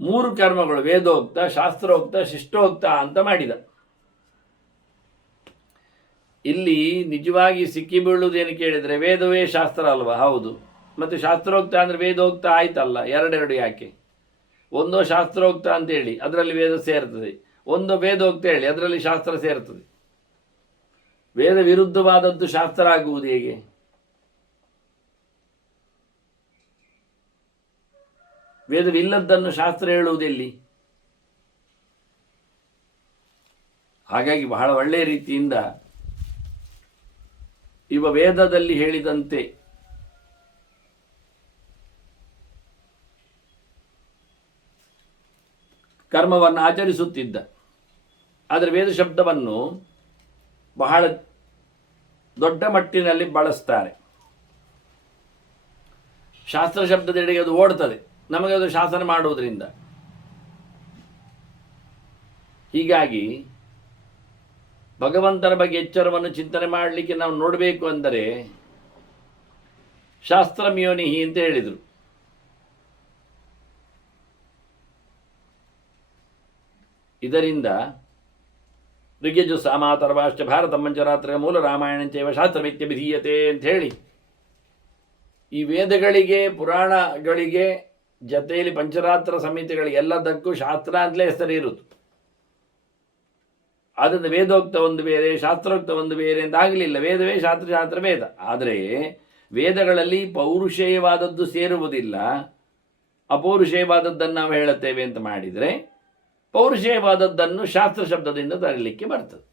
3 ಕರ್ಮಗಳು ವೇದೋಕ್ತ, ಶಾಸ್ತ್ರೋಕ್ತ, ಶಿಷ್ಟೋಕ್ತ ಅಂತ ಮಾಡಿದ. ಇಲ್ಲಿ ನಿಜವಾಗಿ ಸಿಕ್ಕಿ ಬೀಳುವುದೇನು ಕೇಳಿದರೆ, ವೇದವೇ ಶಾಸ್ತ್ರ ಅಲ್ವಾ? ಹೌದು. ಮತ್ತು ಶಾಸ್ತ್ರೋಕ್ತ ಅಂದರೆ ವೇದೋಕ್ತ ಆಯ್ತಲ್ಲ, ಎರಡೆರಡು ಯಾಕೆ? ಒಂದೋ ಶಾಸ್ತ್ರೋಕ್ತ ಅಂತೇಳಿ ಅದರಲ್ಲಿ ವೇದ ಸೇರ್ತದೆ, ಒಂದು ವೇದೋಕ್ತ ಹೇಳಿ ಅದರಲ್ಲಿ ಶಾಸ್ತ್ರ ಸೇರ್ತದೆ. ವೇದ ವಿರುದ್ಧವಾದದ್ದು ಶಾಸ್ತ್ರ ಆಗುವುದು ಹೇಗೆ? ವೇದವಿಲ್ಲದ್ದನ್ನು ಶಾಸ್ತ್ರ ಹೇಳುವುದೆಲ್ಲಿ? ಹಾಗಾಗಿ ಬಹಳ ಒಳ್ಳೆಯ ರೀತಿಯಿಂದ ಇವ ವೇದದಲ್ಲಿ ಹೇಳಿದಂತೆ ಕರ್ಮವನ್ನು ಆಚರಿಸುತ್ತಿದ್ದ. ಆದರೆ ವೇದ ಶಬ್ದವನ್ನು ಬಹಳ ದೊಡ್ಡ ಮಟ್ಟಿನಲ್ಲಿ ಬಳಸ್ತಾರೆ. ಶಾಸ್ತ್ರ ಶಬ್ದದೆಡೆಗೆ ಅದು ಓಡ್ತದೆ, ನಮಗೆ ಅದು ಶಾಸನ ಮಾಡುವುದರಿಂದ. ಹೀಗಾಗಿ ಭಗವಂತನ ಬಗ್ಗೆ ಎಚ್ಚರವನ್ನು ಚಿಂತನೆ ಮಾಡಲಿಕ್ಕೆ ನಾವು ನೋಡಬೇಕು ಅಂದರೆ ಶಾಸ್ತ್ರ ಮ್ಯೋನಿಹಿ ಅಂತ ಹೇಳಿದರು. ಇದರಿಂದ ಋಗ್ಯಜು ಸಾಮಾತರ್ವಾಶ್ಚ ಭಾರತ ಮಂಜರಾತ್ರ ಮೂಲ ರಾಮಾಯಣಂಚೈವ ಶಾಸ್ತ್ರಮಿತ್ಯಭಿಧೀಯತೆ ಅಂತ ಹೇಳಿ ಈ ವೇದಗಳಿಗೆ ಪುರಾಣಗಳಿಗೆ ಜೊತೆಯಲ್ಲಿ ಪಂಚರಾತ್ರ ಸಮಿತಿಗಳಿಗೆ ಎಲ್ಲದಕ್ಕೂ ಶಾಸ್ತ್ರ ಅಂತಲೇ ಹೆಸರು ಇರುವುದು. ಆದ್ದರಿಂದ ವೇದೋಕ್ತ ಒಂದು ಬೇರೆ, ಶಾಸ್ತ್ರೋಕ್ತ ಒಂದು ಬೇರೆ ಅಂತ ಆಗಲಿಲ್ಲ. ವೇದವೇ ಶಾಸ್ತ್ರ, ಶಾಸ್ತ್ರ ವೇದ. ಆದರೆ ವೇದಗಳಲ್ಲಿ ಪೌರುಷೇಯವಾದದ್ದು ಸೇರುವುದಿಲ್ಲ. ಅಪೌರುಷೇಯವಾದದ್ದನ್ನು ನಾವು ಹೇಳುತ್ತೇವೆ ಅಂತ ಮಾಡಿದರೆ ಪೌರುಷೇಯವಾದದ್ದನ್ನು ಶಾಸ್ತ್ರ ಶಬ್ದದಿಂದ ತರಲಿಕ್ಕೆ ಬರ್ತದೆ.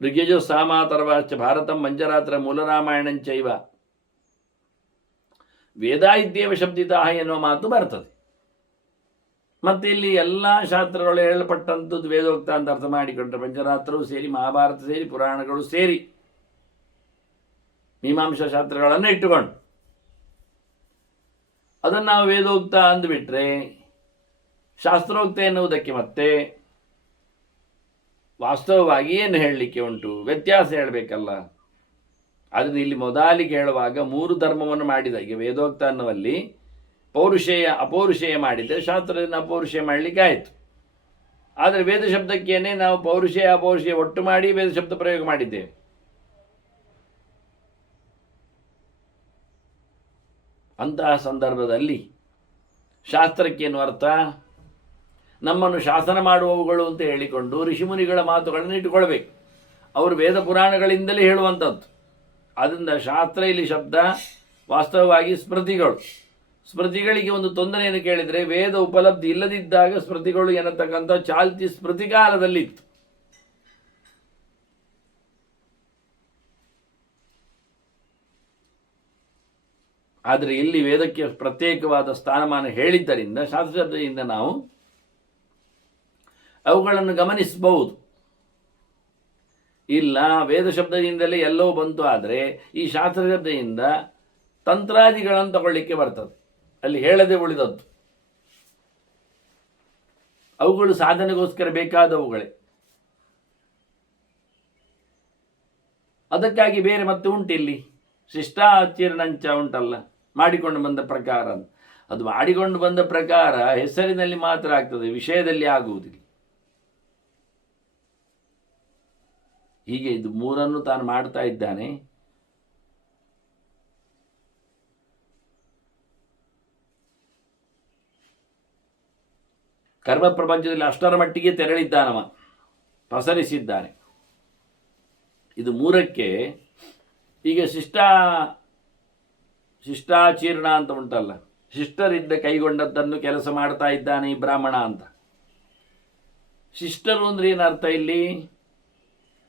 ಋಗ್ಯಜೋ ಸಾಮಾತರ್ವಾಶ್ಚ ಭಾರತಂ ಮಂಜರಾತ್ರ ಮೂಲರಾಮಾಯಣಂಚೈವ ವೇದ ಇತ್ಯೇವ ಶಬ್ದಿತಾಃ ಎನ್ನುವ ಮಾತು ಬರ್ತದೆ. ಮತ್ತು ಇಲ್ಲಿ ಎಲ್ಲ ಶಾಸ್ತ್ರಗಳು ಹೇಳಲ್ಪಟ್ಟಂಥದ್ದು ವೇದೋಕ್ತ ಅಂತ ಅರ್ಥ ಮಾಡಿಕೊಂಡ್ರೆ ಪಂಚರಾತ್ರವು ಸೇರಿ, ಮಹಾಭಾರತ ಸೇರಿ, ಪುರಾಣಗಳು ಸೇರಿ, ಮೀಮಾಂಸಾ ಶಾಸ್ತ್ರಗಳನ್ನು ಇಟ್ಟುಕೊಂಡು ಅದನ್ನು ನಾವು ವೇದೋಕ್ತ ಅಂದುಬಿಟ್ರೆ ಶಾಸ್ತ್ರೋಕ್ತ ಎನ್ನುವುದಕ್ಕೆ ಮತ್ತೆ ವಾಸ್ತವವಾಗಿ ಏನು ಹೇಳಲಿಕ್ಕೆ ಉಂಟು? ವ್ಯತ್ಯಾಸ ಹೇಳಬೇಕಲ್ಲ. ಅದನ್ನು ಇಲ್ಲಿ ಮೊದಲಿಗೆ ಹೇಳುವಾಗ 3 ಧರ್ಮವನ್ನು ಮಾಡಿದ. ಈಗ ವೇದೋಕ್ತ ಅನ್ನುವಲ್ಲಿ ಪೌರುಷೇಯ ಅಪೌರುಷೇಯ ಮಾಡಿದರೆ ಶಾಸ್ತ್ರದಿಂದ ಅಪೌರುಷೇಯ ಮಾಡಲಿಕ್ಕೆ ಆಯಿತು. ಆದರೆ ವೇದ ಶಬ್ದಕ್ಕೇನೆ ನಾವು ಪೌರುಷೇಯ ಅಪೌರುಷೇಯ ಒಟ್ಟು ಮಾಡಿ ವೇದ ಶಬ್ದ ಪ್ರಯೋಗ ಮಾಡಿದ್ದೇವೆ. ಅಂತಹ ಸಂದರ್ಭದಲ್ಲಿ ಶಾಸ್ತ್ರಕ್ಕೇನು ಅರ್ಥ? ನಮ್ಮನ್ನು ಶಾಸನ ಮಾಡುವವುಗಳು ಅಂತ ಹೇಳಿಕೊಂಡು ಋಷಿಮುನಿಗಳ ಮಾತುಗಳನ್ನು ಇಟ್ಟುಕೊಳ್ಬೇಕು. ಅವರು ವೇದ ಪುರಾಣಗಳಿಂದಲೇ ಹೇಳುವಂಥದ್ದು. ಆದ್ದರಿಂದ ಶಾಸ್ತ್ರ ಇಲ್ಲಿ ಶಬ್ದ ವಾಸ್ತವವಾಗಿ ಸ್ಮೃತಿಗಳು. ಸ್ಮೃತಿಗಳಿಗೆ ಒಂದು ತೊಂದರೆಯನ್ನು ಕೇಳಿದರೆ, ವೇದ ಉಪಲಬ್ಧಿ ಇಲ್ಲದಿದ್ದಾಗ ಸ್ಮೃತಿಗಳು ಎನ್ನತಕ್ಕಂಥ ಚಾಲ್ತಿ ಸ್ಮೃತಿಕಾಲದಲ್ಲಿತ್ತು. ಆದರೆ ಇಲ್ಲಿ ವೇದಕ್ಕೆ ಪ್ರತ್ಯೇಕವಾದ ಸ್ಥಾನಮಾನ ಹೇಳಿದ್ದರಿಂದ ಶಾಸ್ತ್ರ ಶಬ್ದದಿಂದ ನಾವು ಅವುಗಳನ್ನು ಗಮನಿಸಬಹುದು. ಇಲ್ಲ, ವೇದ ಶಬ್ದದಿಂದಲೇ ಎಲ್ಲವೂ ಬಂತು, ಆದರೆ ಈ ಶಾಸ್ತ್ರ ಶಬ್ದದಿಂದ ತಂತ್ರಾದಿಗಳನ್ನು ತಗೊಳ್ಳಿಕ್ಕೆ ಬರ್ತದೆ. ಅಲ್ಲಿ ಹೇಳದೆ ಉಳಿದದ್ದು ಅವುಗಳು ಸಾಧನೆಗೋಸ್ಕರ ಬೇಕಾದವುಗಳೇ. ಅದಕ್ಕಾಗಿ ಬೇರೆ ಮತ್ತೆ ಉಂಟಿಲ್ಲಿ ಶಿಷ್ಟಾಚರಣಂಚ ಉಂಟಲ್ಲ, ಮಾಡಿಕೊಂಡು ಬಂದ ಪ್ರಕಾರ. ಅದು ಮಾಡಿಕೊಂಡು ಬಂದ ಪ್ರಕಾರ ಹೆಸರಿನಲ್ಲಿ ಮಾತ್ರ ಆಗ್ತದೆ, ವಿಷಯದಲ್ಲಿ ಆಗುವುದಿಲ್ಲ. ಹೀಗೆ ಇದು ಮೂರನ್ನು ತಾನು ಮಾಡ್ತಾ ಇದ್ದಾನೆ. ಕರ್ಮ ಪ್ರಪಂಚದಲ್ಲಿ ಅಷ್ಟರ ಮಟ್ಟಿಗೆ ತೆರಳಿದ್ದಾನವ, ಪಸರಿಸಿದ್ದಾನೆ. ಇದು ಮೂರಕ್ಕೆ ಈಗ ಶಿಷ್ಟಾಚೀರ್ಣ ಅಂತ ಉಂಟಲ್ಲ, ಶಿಷ್ಟರಿದ್ದ ಕೈಗೊಂಡದ್ದನ್ನು ಕೆಲಸ ಮಾಡ್ತಾ ಇದ್ದಾನೆ ಈ ಬ್ರಾಹ್ಮಣ ಅಂತ. ಶಿಷ್ಟರು ಅಂದ್ರೆ ಏನು ಅರ್ಥ? ಇಲ್ಲಿ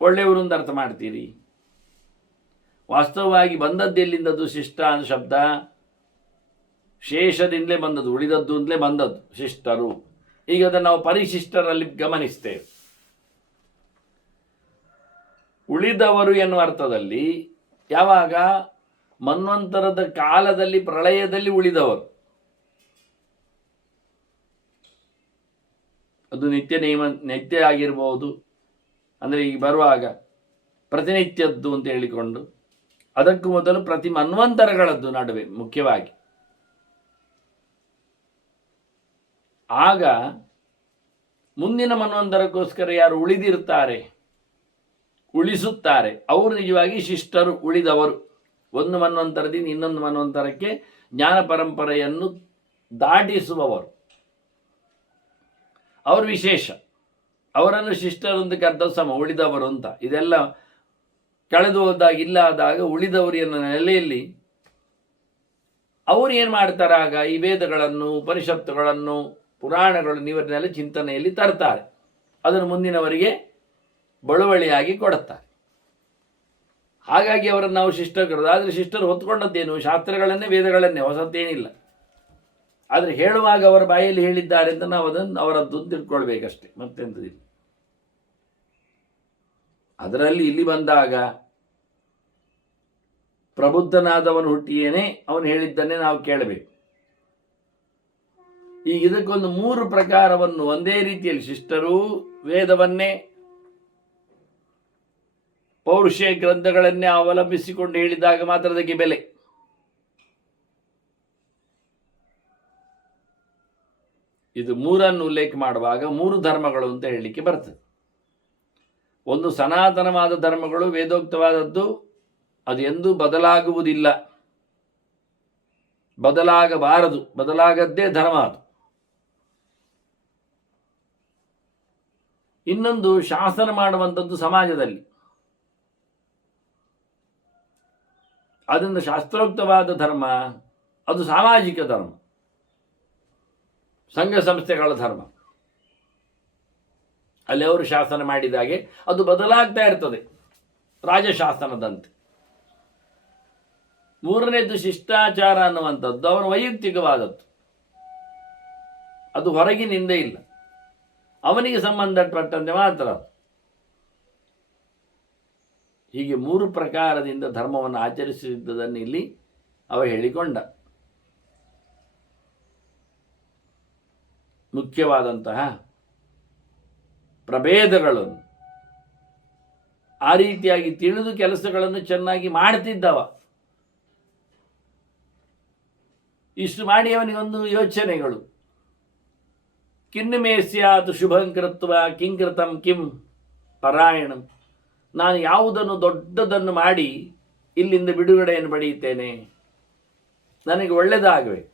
ಒಳ್ಳೆಯವರು ಅಂತ ಅರ್ಥ ಮಾಡ್ತೀರಿ. ವಾಸ್ತವವಾಗಿ ಬಂದದ್ದೆಲ್ಲಿಂದದ್ದು ಶಿಷ್ಟ ಅಂತ ಶಬ್ದ? ಶೇಷದಿಂದಲೇ ಬಂದದ್ದು, ಉಳಿದದ್ದು ಅಂತಲೇ ಬಂದದ್ದು ಶಿಷ್ಟರು. ಈಗ ಅದನ್ನು ನಾವು ಪರಿಶಿಷ್ಟರಲ್ಲಿ ಗಮನಿಸ್ತೇವೆ. ಉಳಿದವರು ಎನ್ನುವ ಅರ್ಥದಲ್ಲಿ ಯಾವಾಗ ಮನ್ವಂತರದ ಕಾಲದಲ್ಲಿ ಪ್ರಳಯದಲ್ಲಿ ಉಳಿದವರು, ಅದು ನಿತ್ಯ ಆಗಿರಬಹುದು. ಅಂದರೆ ಈಗ ಬರುವಾಗ ಪ್ರತಿನಿತ್ಯದ್ದು ಅಂತ ಹೇಳಿಕೊಂಡು, ಅದಕ್ಕೂ ಮೊದಲು ಪ್ರತಿ ಮನ್ವಂತರಗಳದ್ದು ನಡುವೆ ಮುಖ್ಯವಾಗಿ. ಆಗ ಮುಂದಿನ ಮನ್ವಂತರಕ್ಕೋಸ್ಕರ ಯಾರು ಉಳಿದಿರ್ತಾರೆ, ಉಳಿಸುತ್ತಾರೆ, ಅವರು ನಿಜವಾಗಿ ಶಿಷ್ಟರು, ಉಳಿದವರು. ಒಂದು ಮನ್ವಂತರದಿಂದ ಇನ್ನೊಂದು ಮನ್ವಂತರಕ್ಕೆ ಜ್ಞಾನ ಪರಂಪರೆಯನ್ನು ದಾಟಿಸುವವರು, ಅವರು ವಿಶೇಷ. ಅವರನ್ನು ಶಿಷ್ಟರು ಅಂತ ಕರೆದ ಸಮ ಉಳಿದವರು ಅಂತ. ಇದೆಲ್ಲ ಕಳೆದು ಹೋದಾಗ, ಇಲ್ಲ ಆದಾಗ ಉಳಿದವರು ಎನ್ನುವ ನೆಲೆಯಲ್ಲಿ ಅವರು ಏನು ಮಾಡ್ತಾರೆ? ಆಗ ಈ ವೇದಗಳನ್ನು, ಉಪನಿಷತ್ತುಗಳನ್ನು, ಪುರಾಣಗಳನ್ನು ಇವರನ್ನೆಲ್ಲ ಚಿಂತನೆಯಲ್ಲಿ ತರ್ತಾರೆ. ಅದನ್ನು ಮುಂದಿನವರಿಗೆ ಬಳುವಳಿಯಾಗಿ ಕೊಡುತ್ತಾರೆ. ಹಾಗಾಗಿ ಅವರನ್ನು ನಾವು ಶಿಷ್ಟರು ಕರೆದು. ಆದರೆ ಶಿಷ್ಟರು ಹೊತ್ಕೊಂಡದ್ದೇನು? ಶಾಸ್ತ್ರಗಳನ್ನೇ, ವೇದಗಳನ್ನೇ, ಹೊಸತೇನಿಲ್ಲ. ಆದರೆ ಹೇಳುವಾಗ ಅವರ ಬಾಯಲ್ಲಿ ಹೇಳಿದ್ದಾರೆ ಅಂತ ನಾವು ಅದನ್ನು ಅವರದ್ದು ತಿಳ್ಕೊಳ್ಬೇಕಷ್ಟೆ, ಮತ್ತೆಂತದಿಲ್ಲ. ಅದರಲ್ಲಿ ಇಲ್ಲಿ ಬಂದಾಗ ಪ್ರಬುದ್ಧನಾದವನು ಹುಟ್ಟಿಯೇನೆ ಅವನು ಹೇಳಿದ್ದನ್ನೇ ನಾವು ಕೇಳಬೇಕು. ಈಗ ಇದಕ್ಕೊಂದು ಮೂರು ಪ್ರಕಾರವನ್ನು ಒಂದೇ ರೀತಿಯಲ್ಲಿ ಶಿಷ್ಟರು ವೇದವನ್ನೇ, ಪೌರುಷ ಗ್ರಂಥಗಳನ್ನೇ ಅವಲಂಬಿಸಿಕೊಂಡು ಹೇಳಿದಾಗ ಮಾತ್ರ ಅದಕ್ಕೆ ಬೆಲೆ. ಇದು ಮೂರನ್ನು ಉಲ್ಲೇಖ ಮಾಡುವಾಗ ಮೂರು ಧರ್ಮಗಳು ಅಂತ ಹೇಳಲಿಕ್ಕೆ ಬರ್ತದೆ. ಒಂದು ಸನಾತನವಾದ ಧರ್ಮಗಳು, ವೇದೋಕ್ತವಾದದ್ದು, ಅದು ಎಂದೂ ಬದಲಾಗುವುದಿಲ್ಲ, ಬದಲಾಗಬಾರದು, ಬದಲಾಗದ್ದೇ ಧರ್ಮ ಅದು. ಇನ್ನೊಂದು ಶಾಸನ ಮಾಡುವಂಥದ್ದು ಸಮಾಜದಲ್ಲಿ, ಅದರಿಂದ ಶಾಸ್ತ್ರೋಕ್ತವಾದ ಧರ್ಮ, ಅದು ಸಾಮಾಜಿಕ ಧರ್ಮ, ಸಂಘ ಸಂಸ್ಥೆಗಳ ಧರ್ಮ. ಅಲ್ಲಿ ಅವರು ಶಾಸನ ಮಾಡಿದಾಗೆ ಅದು ಬದಲಾಗ್ತಾ ಇರ್ತದೆ, ರಾಜಶಾಸನದಂತೆ. ಮೂರನೇದು ಶಿಷ್ಟಾಚಾರ ಅನ್ನುವಂಥದ್ದು ಅವನ ವೈಯಕ್ತಿಕವಾದದ್ದು, ಅದು ಹೊರಗಿನಿಂದ ಇಲ್ಲ, ಅವನಿಗೆ ಸಂಬಂಧಪಟ್ಟಂತೆ ಮಾತ್ರ. ಹೀಗೆ ಮೂರು ಪ್ರಕಾರದಿಂದ ಧರ್ಮವನ್ನು ಆಚರಿಸಿದ್ದನ್ನು ಇಲ್ಲಿ ಅವ ಹೇಳಿಕೊಂಡ. ಮುಖ್ಯವಾದಂತಹ ಪ್ರಭೇದಗಳನ್ನು ಆ ರೀತಿಯಾಗಿ ತಿಳಿದು ಕೆಲಸಗಳನ್ನು ಚೆನ್ನಾಗಿ ಮಾಡ್ತಿದ್ದವ. ಇಷ್ಟು ಮಾಡಿ ಅವನಿಗೊಂದು ಯೋಚನೆಗಳು. ಕಿನ್ನು ಸ್ಯಾತ್ ಶುಭಂ ಕೃತ್ವ ಕಿಂಕೃತಂ ಕಿಂ ಪರಾಯಣಂ. ನಾನು ಯಾವುದನ್ನು ದೊಡ್ಡದನ್ನು ಮಾಡಿ ಇಲ್ಲಿಂದ ಬಿಡುಗಡೆಯನ್ನು ಪಡೆಯುತ್ತೇನೆ, ನನಗೆ ಒಳ್ಳೆಯದಾಗಬೇಕು.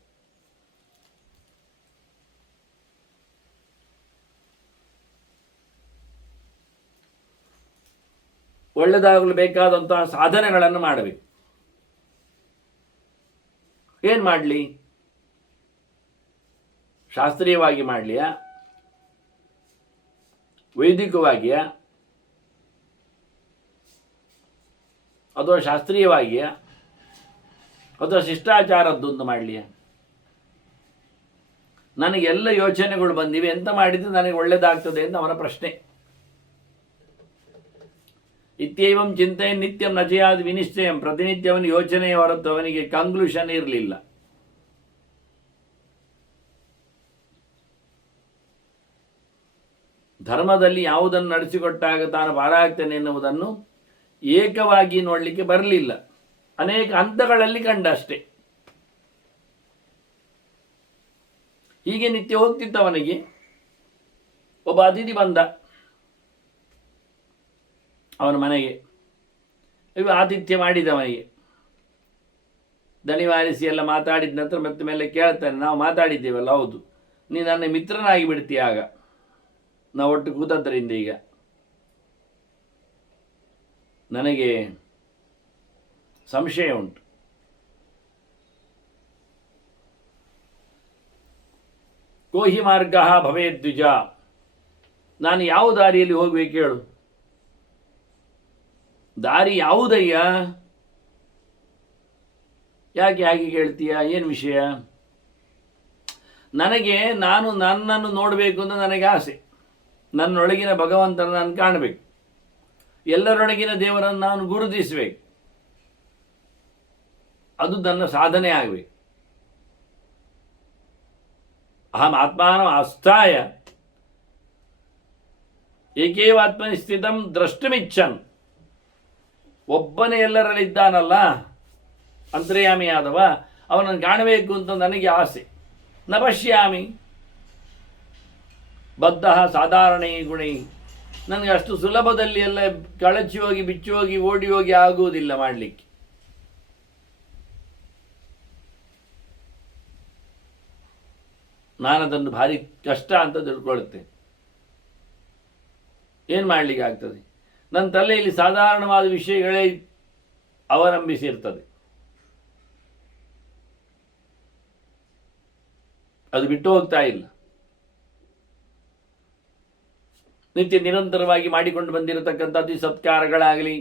ಒಳ್ಳೆಯದಾಗಲು ಬೇಕಾದಂತಹ ಸಾಧನೆಗಳನ್ನು ಮಾಡಬೇಕು. ಏನು ಮಾಡಲಿ? ಶಾಸ್ತ್ರೀಯವಾಗಿ ಮಾಡಲಿಯಾ, ವೈದಿಕವಾಗಿಯಾ, ಅಥವಾ ಶಾಸ್ತ್ರೀಯವಾಗಿಯಾ, ಅಥವಾ ಶಿಷ್ಟಾಚಾರದ್ದೊಂದು ಮಾಡಲಿಯಾ? ನನಗೆಲ್ಲ ಯೋಚನೆಗಳು ಬಂದಿವೆ, ಎಂತ ಮಾಡಿದರೆ ನನಗೆ ಒಳ್ಳೆಯದಾಗ್ತದೆ ಅಂತ ಅವನ ಪ್ರಶ್ನೆ. ಇತ್ಯೇವಂ ಚಿಂತೆಯ ನಿತ್ಯಂ ನಚಯಾದ ವಿನಿಶ್ಚಯಂ. ಪ್ರತಿನಿತ್ಯವನ ಯೋಚನೆಯ ಹೊರತು ಅವನಿಗೆ ಕನ್ಕ್ಲೂಷನ್ ಇರಲಿಲ್ಲ. ಧರ್ಮದಲ್ಲಿ ಯಾವುದನ್ನು ನಡೆಸಿಕೊಟ್ಟಾಗ ತಾನು ಪಾರಾಗ್ತೇನೆ ಎನ್ನುವುದನ್ನು ಏಕವಾಗಿ ನೋಡಲಿಕ್ಕೆ ಬರಲಿಲ್ಲ, ಅನೇಕ ಹಂತಗಳಲ್ಲಿ ಕಂಡ ಅಷ್ಟೇ. ಹೀಗೆ ನಿತ್ಯ ಹೋಗ್ತಿದ್ದವನಿಗೆ ಒಬ್ಬ ಅತಿಥಿ ಬಂದ ಅವನ ಮನೆಗೆ. ಇವು ಆತಿಥ್ಯ ಮಾಡಿದವನಿಗೆ ದಣಿವಾರಿಸಿ ಎಲ್ಲ ಮಾತಾಡಿದ ನಂತರ ಮತ್ತೆ ಮೇಲೆ ಕೇಳ್ತಾನೆ, ನಾವು ಮಾತಾಡಿದ್ದೇವಲ್ಲ, ಹೌದು, ನೀನು ನನ್ನ ಮಿತ್ರನಾಗಿ ಬಿಡ್ತೀಯ, ಆಗ ನಾವು ಒಟ್ಟು ಕೂತದ್ದರಿಂದ ಈಗ ನನಗೆ ಸಂಶಯ ಉಂಟು. ಕೋಹಿ ಮಾರ್ಗ ಭವೇದ್ವಿಜ. ನಾನು ಯಾವ ದಾರಿಯಲ್ಲಿ ಹೋಗ್ಬೇಕು ಹೇಳು? ದಾರಿ ಯಾವುದಯ್ಯ? ಯಾಕೆ ಹಾಗೆ ಕೇಳ್ತೀಯ? ಏನು ವಿಷಯ? ನನಗೆ ನನ್ನನ್ನು ನೋಡಬೇಕು ಅಂತ ನನಗೆ ಆಸೆ. ನನ್ನೊಳಗಿನ ಭಗವಂತನ ನಾನು ಕಾಣಬೇಕು, ಎಲ್ಲರೊಳಗಿನ ದೇವರನ್ನು ನಾನು ಗುರುತಿಸಬೇಕು. ಅದು ನನ್ನ ಸಾಧನೆ ಆಗಬೇಕು. ಅಹಂ ಆತ್ಮಾನಂ ಆಸ್ಥಾಯ ಏಕೇವಾತ್ಮನಿ ಸ್ಥಿತಂ ದ್ರಷ್ಟುಮಿಚ್ಛನ್. ಒಬ್ಬನೇ ಎಲ್ಲರಲ್ಲಿದ್ದಾನಲ್ಲ, ಅಂತರ್ಯಾಮಿಯಾದವ, ಅವನನ್ನು ಕಾಣಬೇಕು ಅಂತ ನನಗೆ ಆಸೆ. ನ ಪಶ್ಯಾಮಿ ಬದ್ಧ ಸಾಧಾರಣೇ ಗುಣೈ. ನನಗೆ ಅಷ್ಟು ಸುಲಭದಲ್ಲಿ ಎಲ್ಲ ಕಳಚಿ ಹೋಗಿ ಬಿಚ್ಚಿ ಹೋಗಿ ಓಡಿ ಹೋಗಿ ಆಗುವುದಿಲ್ಲ ಮಾಡಲಿಕ್ಕೆ. ನಾನದನ್ನು ಭಾರಿ ಕಷ್ಟ ಅಂತ ತಿಳ್ಕೊಳ್ಳುತ್ತೇನೆ. ಏನು ಮಾಡಲಿಕ್ಕೆ ಆಗ್ತದೆ? ನನ್ನ ತಲೆಯಲ್ಲಿ ಸಾಧಾರಣವಾದ ವಿಷಯಗಳೇ ಅವಲಂಬಿಸಿರ್ತದೆ. ಅದು ಬಿಟ್ಟು ಹೋಗ್ತಾ ಇಲ್ಲ. ನಿತ್ಯ ನಿರಂತರವಾಗಿ ಮಾಡಿಕೊಂಡು ಬಂದಿರತಕ್ಕಂಥ ಅತಿ ಸತ್ಕಾರಗಳಾಗಲಿ,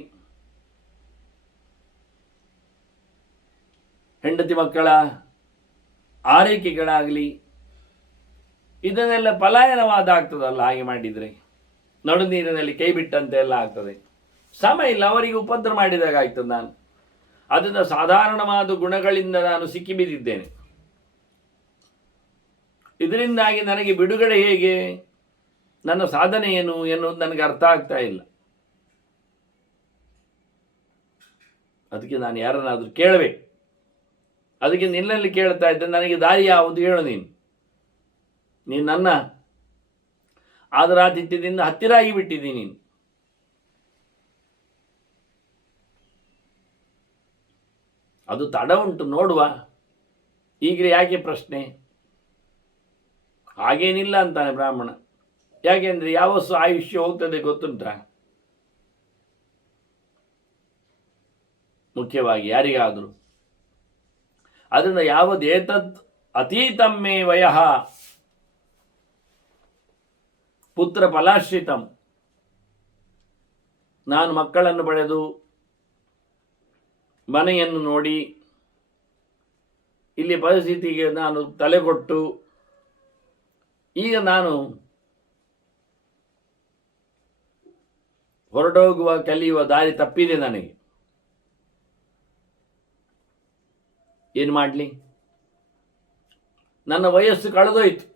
ಹೆಂಡತಿ ಮಕ್ಕಳ ಆರೈಕೆಗಳಾಗಲಿ, ಇದನ್ನೆಲ್ಲ ಪಲಾಯನವಾದ ಆಗ್ತದಲ್ಲ ಹಾಗೆ ಮಾಡಿದರೆ. ನಡು ನೀರಿನಲ್ಲಿ ಕೈ ಬಿಟ್ಟಂತೆ ಎಲ್ಲ ಆಗ್ತದೆ. ಸಮಯ ಇಲ್ಲ, ಅವರಿಗೆ ಉಪದ್ರ ಮಾಡಿದಾಗ ಆಗ್ತದೆ. ನಾನು ಅದರಿಂದ ಸಾಧಾರಣವಾದ ಗುಣಗಳಿಂದ ನಾನು ಸಿಕ್ಕಿಬಿದ್ದಿದ್ದೇನೆ. ಇದರಿಂದಾಗಿ ನನಗೆ ಬಿಡುಗಡೆ ಹೇಗೆ, ನನ್ನ ಸಾಧನೆ ಏನು ಎನ್ನುವುದು ನನಗೆ ಅರ್ಥ ಆಗ್ತಾ ಇಲ್ಲ. ಅದಕ್ಕೆ ನಾನು ಯಾರನ್ನಾದರೂ ಕೇಳಬೇಕು. ಅದಕ್ಕೆ ನಿನ್ನಲ್ಲಿ ಕೇಳ್ತಾ ಇದ್ದೆ, ನನಗೆ ದಾರಿ ಯಾವುದು ಹೇಳು. ನೀನು ನನ್ನ ಆದರಾತಿಥ್ಯದಿಂದ ಹತ್ತಿರ ಆಗಿಬಿಟ್ಟಿದ್ದೀನಿ. ನೀನು ಅದು ತಡ ಉಂಟು, ನೋಡುವ. ಈಗಲೇ ಯಾಕೆ ಪ್ರಶ್ನೆ? ಹಾಗೇನಿಲ್ಲ ಅಂತಾನೆ ಬ್ರಾಹ್ಮಣ. ಯಾಕೆಂದ್ರೆ ಯಾವತ್ತು ಆಯುಷ್ಯ ಹೋಗ್ತದೆ ಗೊತ್ತುಂಟ? ಮುಖ್ಯವಾಗಿ ಯಾರಿಗಾದರೂ. ಅದರಿಂದ ಯಾವದೇತತ್ ಅತೀತಮ್ಮೆ ವಯಃ ಪುತ್ರ ಫಲಾಶ್ರಿತಂ. ನಾನು ಮಕ್ಕಳನ್ನು ಪಡೆದು ಮನೆಯನ್ನು ನೋಡಿ ಇಲ್ಲಿ ಪರಿಸ್ಥಿತಿಗೆ ನಾನು ತಲೆಕೊಟ್ಟು ಈಗ ನಾನು ಹೊರಟೋಗುವ ಕಲಿಯುವ ದಾರಿ ತಪ್ಪಿದೆ ನನಗೆ. ಏನು ಮಾಡಲಿ? ನನ್ನ ವಯಸ್ಸು ಕಳೆದೋಯ್ತು.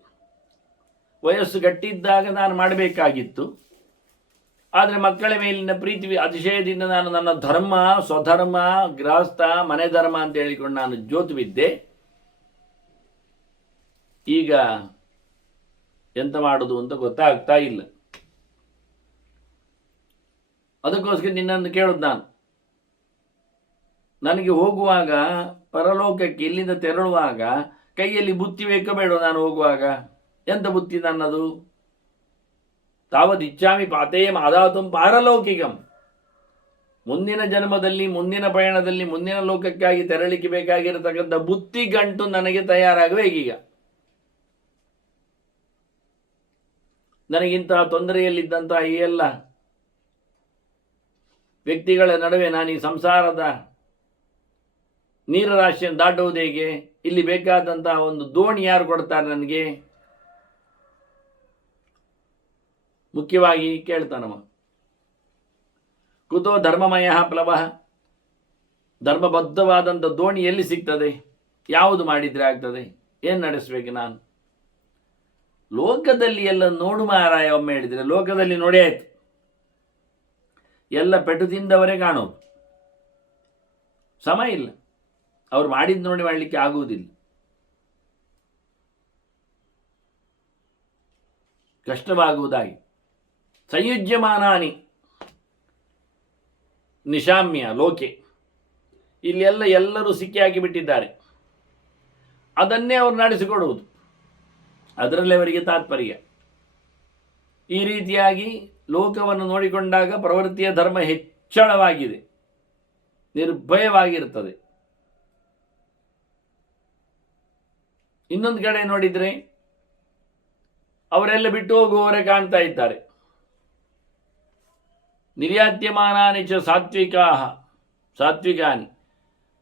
ವಯಸ್ಸು ಗಟ್ಟಿದ್ದಾಗ ನಾನು ಮಾಡಬೇಕಾಗಿತ್ತು. ಆದರೆ ಮಕ್ಕಳ ಮೇಲಿನ ಪ್ರೀತಿ ಅತಿಶಯದಿಂದ ನಾನು ನನ್ನ ಧರ್ಮ, ಸ್ವಧರ್ಮ, ಗೃಹಸ್ಥ, ಮನೆ ಧರ್ಮ ಅಂತ ಹೇಳಿಕೊಂಡು ನಾನು ಜೋತು ಬಿದ್ದೆ. ಈಗ ಎಂತ ಮಾಡೋದು ಅಂತ ಗೊತ್ತಾಗ್ತಾ ಇಲ್ಲ. ಅದಕ್ಕೋಸ್ಕರ ನಿನ್ನನ್ನು ಕೇಳೋದು ನಾನು. ನನಗೆ ಹೋಗುವಾಗ ಪರಲೋಕಕ್ಕೆ ಇಲ್ಲಿಂದ ತೆರಳುವಾಗ ಕೈಯಲ್ಲಿ ಬುತ್ತಿ ಬೇಕೋ ಬೇಡ ನಾನು ಹೋಗುವಾಗ? ಎಂತ ಬುತ್ತಿ ನನ್ನದು? ತಾವದಿಚ್ಛಾಮಿ ಪಾತೇ ಮಾದಾತುಂ ಪಾರಲೌಕಿಕಂ. ಮುಂದಿನ ಜನ್ಮದಲ್ಲಿ, ಮುಂದಿನ ಪಯಣದಲ್ಲಿ, ಮುಂದಿನ ಲೋಕಕ್ಕಾಗಿ ತೆರಳಿಕೆ ಬೇಕಾಗಿರತಕ್ಕಂಥ ಬುತ್ತಿ ಗಂಟು ನನಗೆ ತಯಾರಾಗಬೇಕೀಗ. ನನಗಿಂತಹ ತೊಂದರೆಯಲ್ಲಿದ್ದಂತಹ ಈ ಎಲ್ಲ ವ್ಯಕ್ತಿಗಳ ನಡುವೆ ನಾನು ಈ ಸಂಸಾರದ ನೀರರಾಶಿಯನ್ನು ದಾಟುವುದು ಹೇಗೆ? ಇಲ್ಲಿ ಬೇಕಾದಂತಹ ಒಂದು ದೋಣಿ ಯಾರು ಕೊಡ್ತಾರೆ ನನಗೆ? ಮುಖ್ಯವಾಗಿ ಕೇಳ್ತಾನವ, ಕುತೋ ಧರ್ಮಮಯ ಪ್ಲವ, ಧರ್ಮಬದ್ಧವಾದಂಥ ದೋಣಿ ಎಲ್ಲಿ ಸಿಗ್ತದೆ? ಯಾವುದು ಮಾಡಿದರೆ ಆಗ್ತದೆ? ಏನು ನಡೆಸಬೇಕು ನಾನು? ಲೋಕದಲ್ಲಿ ಎಲ್ಲ ನೋಡು ಮಾರಾಯ. ಒಮ್ಮೆ ಹೇಳಿದರೆ ಲೋಕದಲ್ಲಿ ನೋಡಿ ಆಯ್ತು, ಎಲ್ಲ ಪೆಟ್ಟು ತಿಂದವರೇ ಕಾಣೋದು. ಸಮಯ ಇಲ್ಲ, ಅವ್ರು ಮಾಡಿದ್ದು ನೋಡಿ ಮಾಡಲಿಕ್ಕೆ ಆಗುವುದಿಲ್ಲ. ಕಷ್ಟವಾಗುವುದಾಗಿ ಸಂಯುಜ್ಯಮಾನಾನಿ ನಿಶಾಮ್ಯ ಲೋಕೆ, ಇಲ್ಲೆಲ್ಲ ಎಲ್ಲರೂ ಸಿಕ್ಕಿ ಹಾಕಿಬಿಟ್ಟಿದ್ದಾರೆ. ಅದನ್ನೇ ಅವರು ನಡೆಸಿಕೊಡುವುದು, ಅದರಲ್ಲಿ ಅವರಿಗೆ ತಾತ್ಪರ್ಯ. ಈ ರೀತಿಯಾಗಿ ಲೋಕವನ್ನು ನೋಡಿಕೊಂಡಾಗ ಪ್ರವೃತ್ತಿಯ ಧರ್ಮ ಹೆಚ್ಚಳವಾಗಿದೆ, ನಿರ್ಭಯವಾಗಿರುತ್ತದೆ. ಇನ್ನೊಂದು ಕಡೆ ನೋಡಿದರೆ ಅವರೆಲ್ಲ ಬಿಟ್ಟು ಹೋಗುವವರೇ ಕಾಣ್ತಾ ಇದ್ದಾರೆ. ನಿರ್ಯಾತ್ಯಮಾನಾನಿ ಚ ಸಾತ್ವಿಕಾನಿ,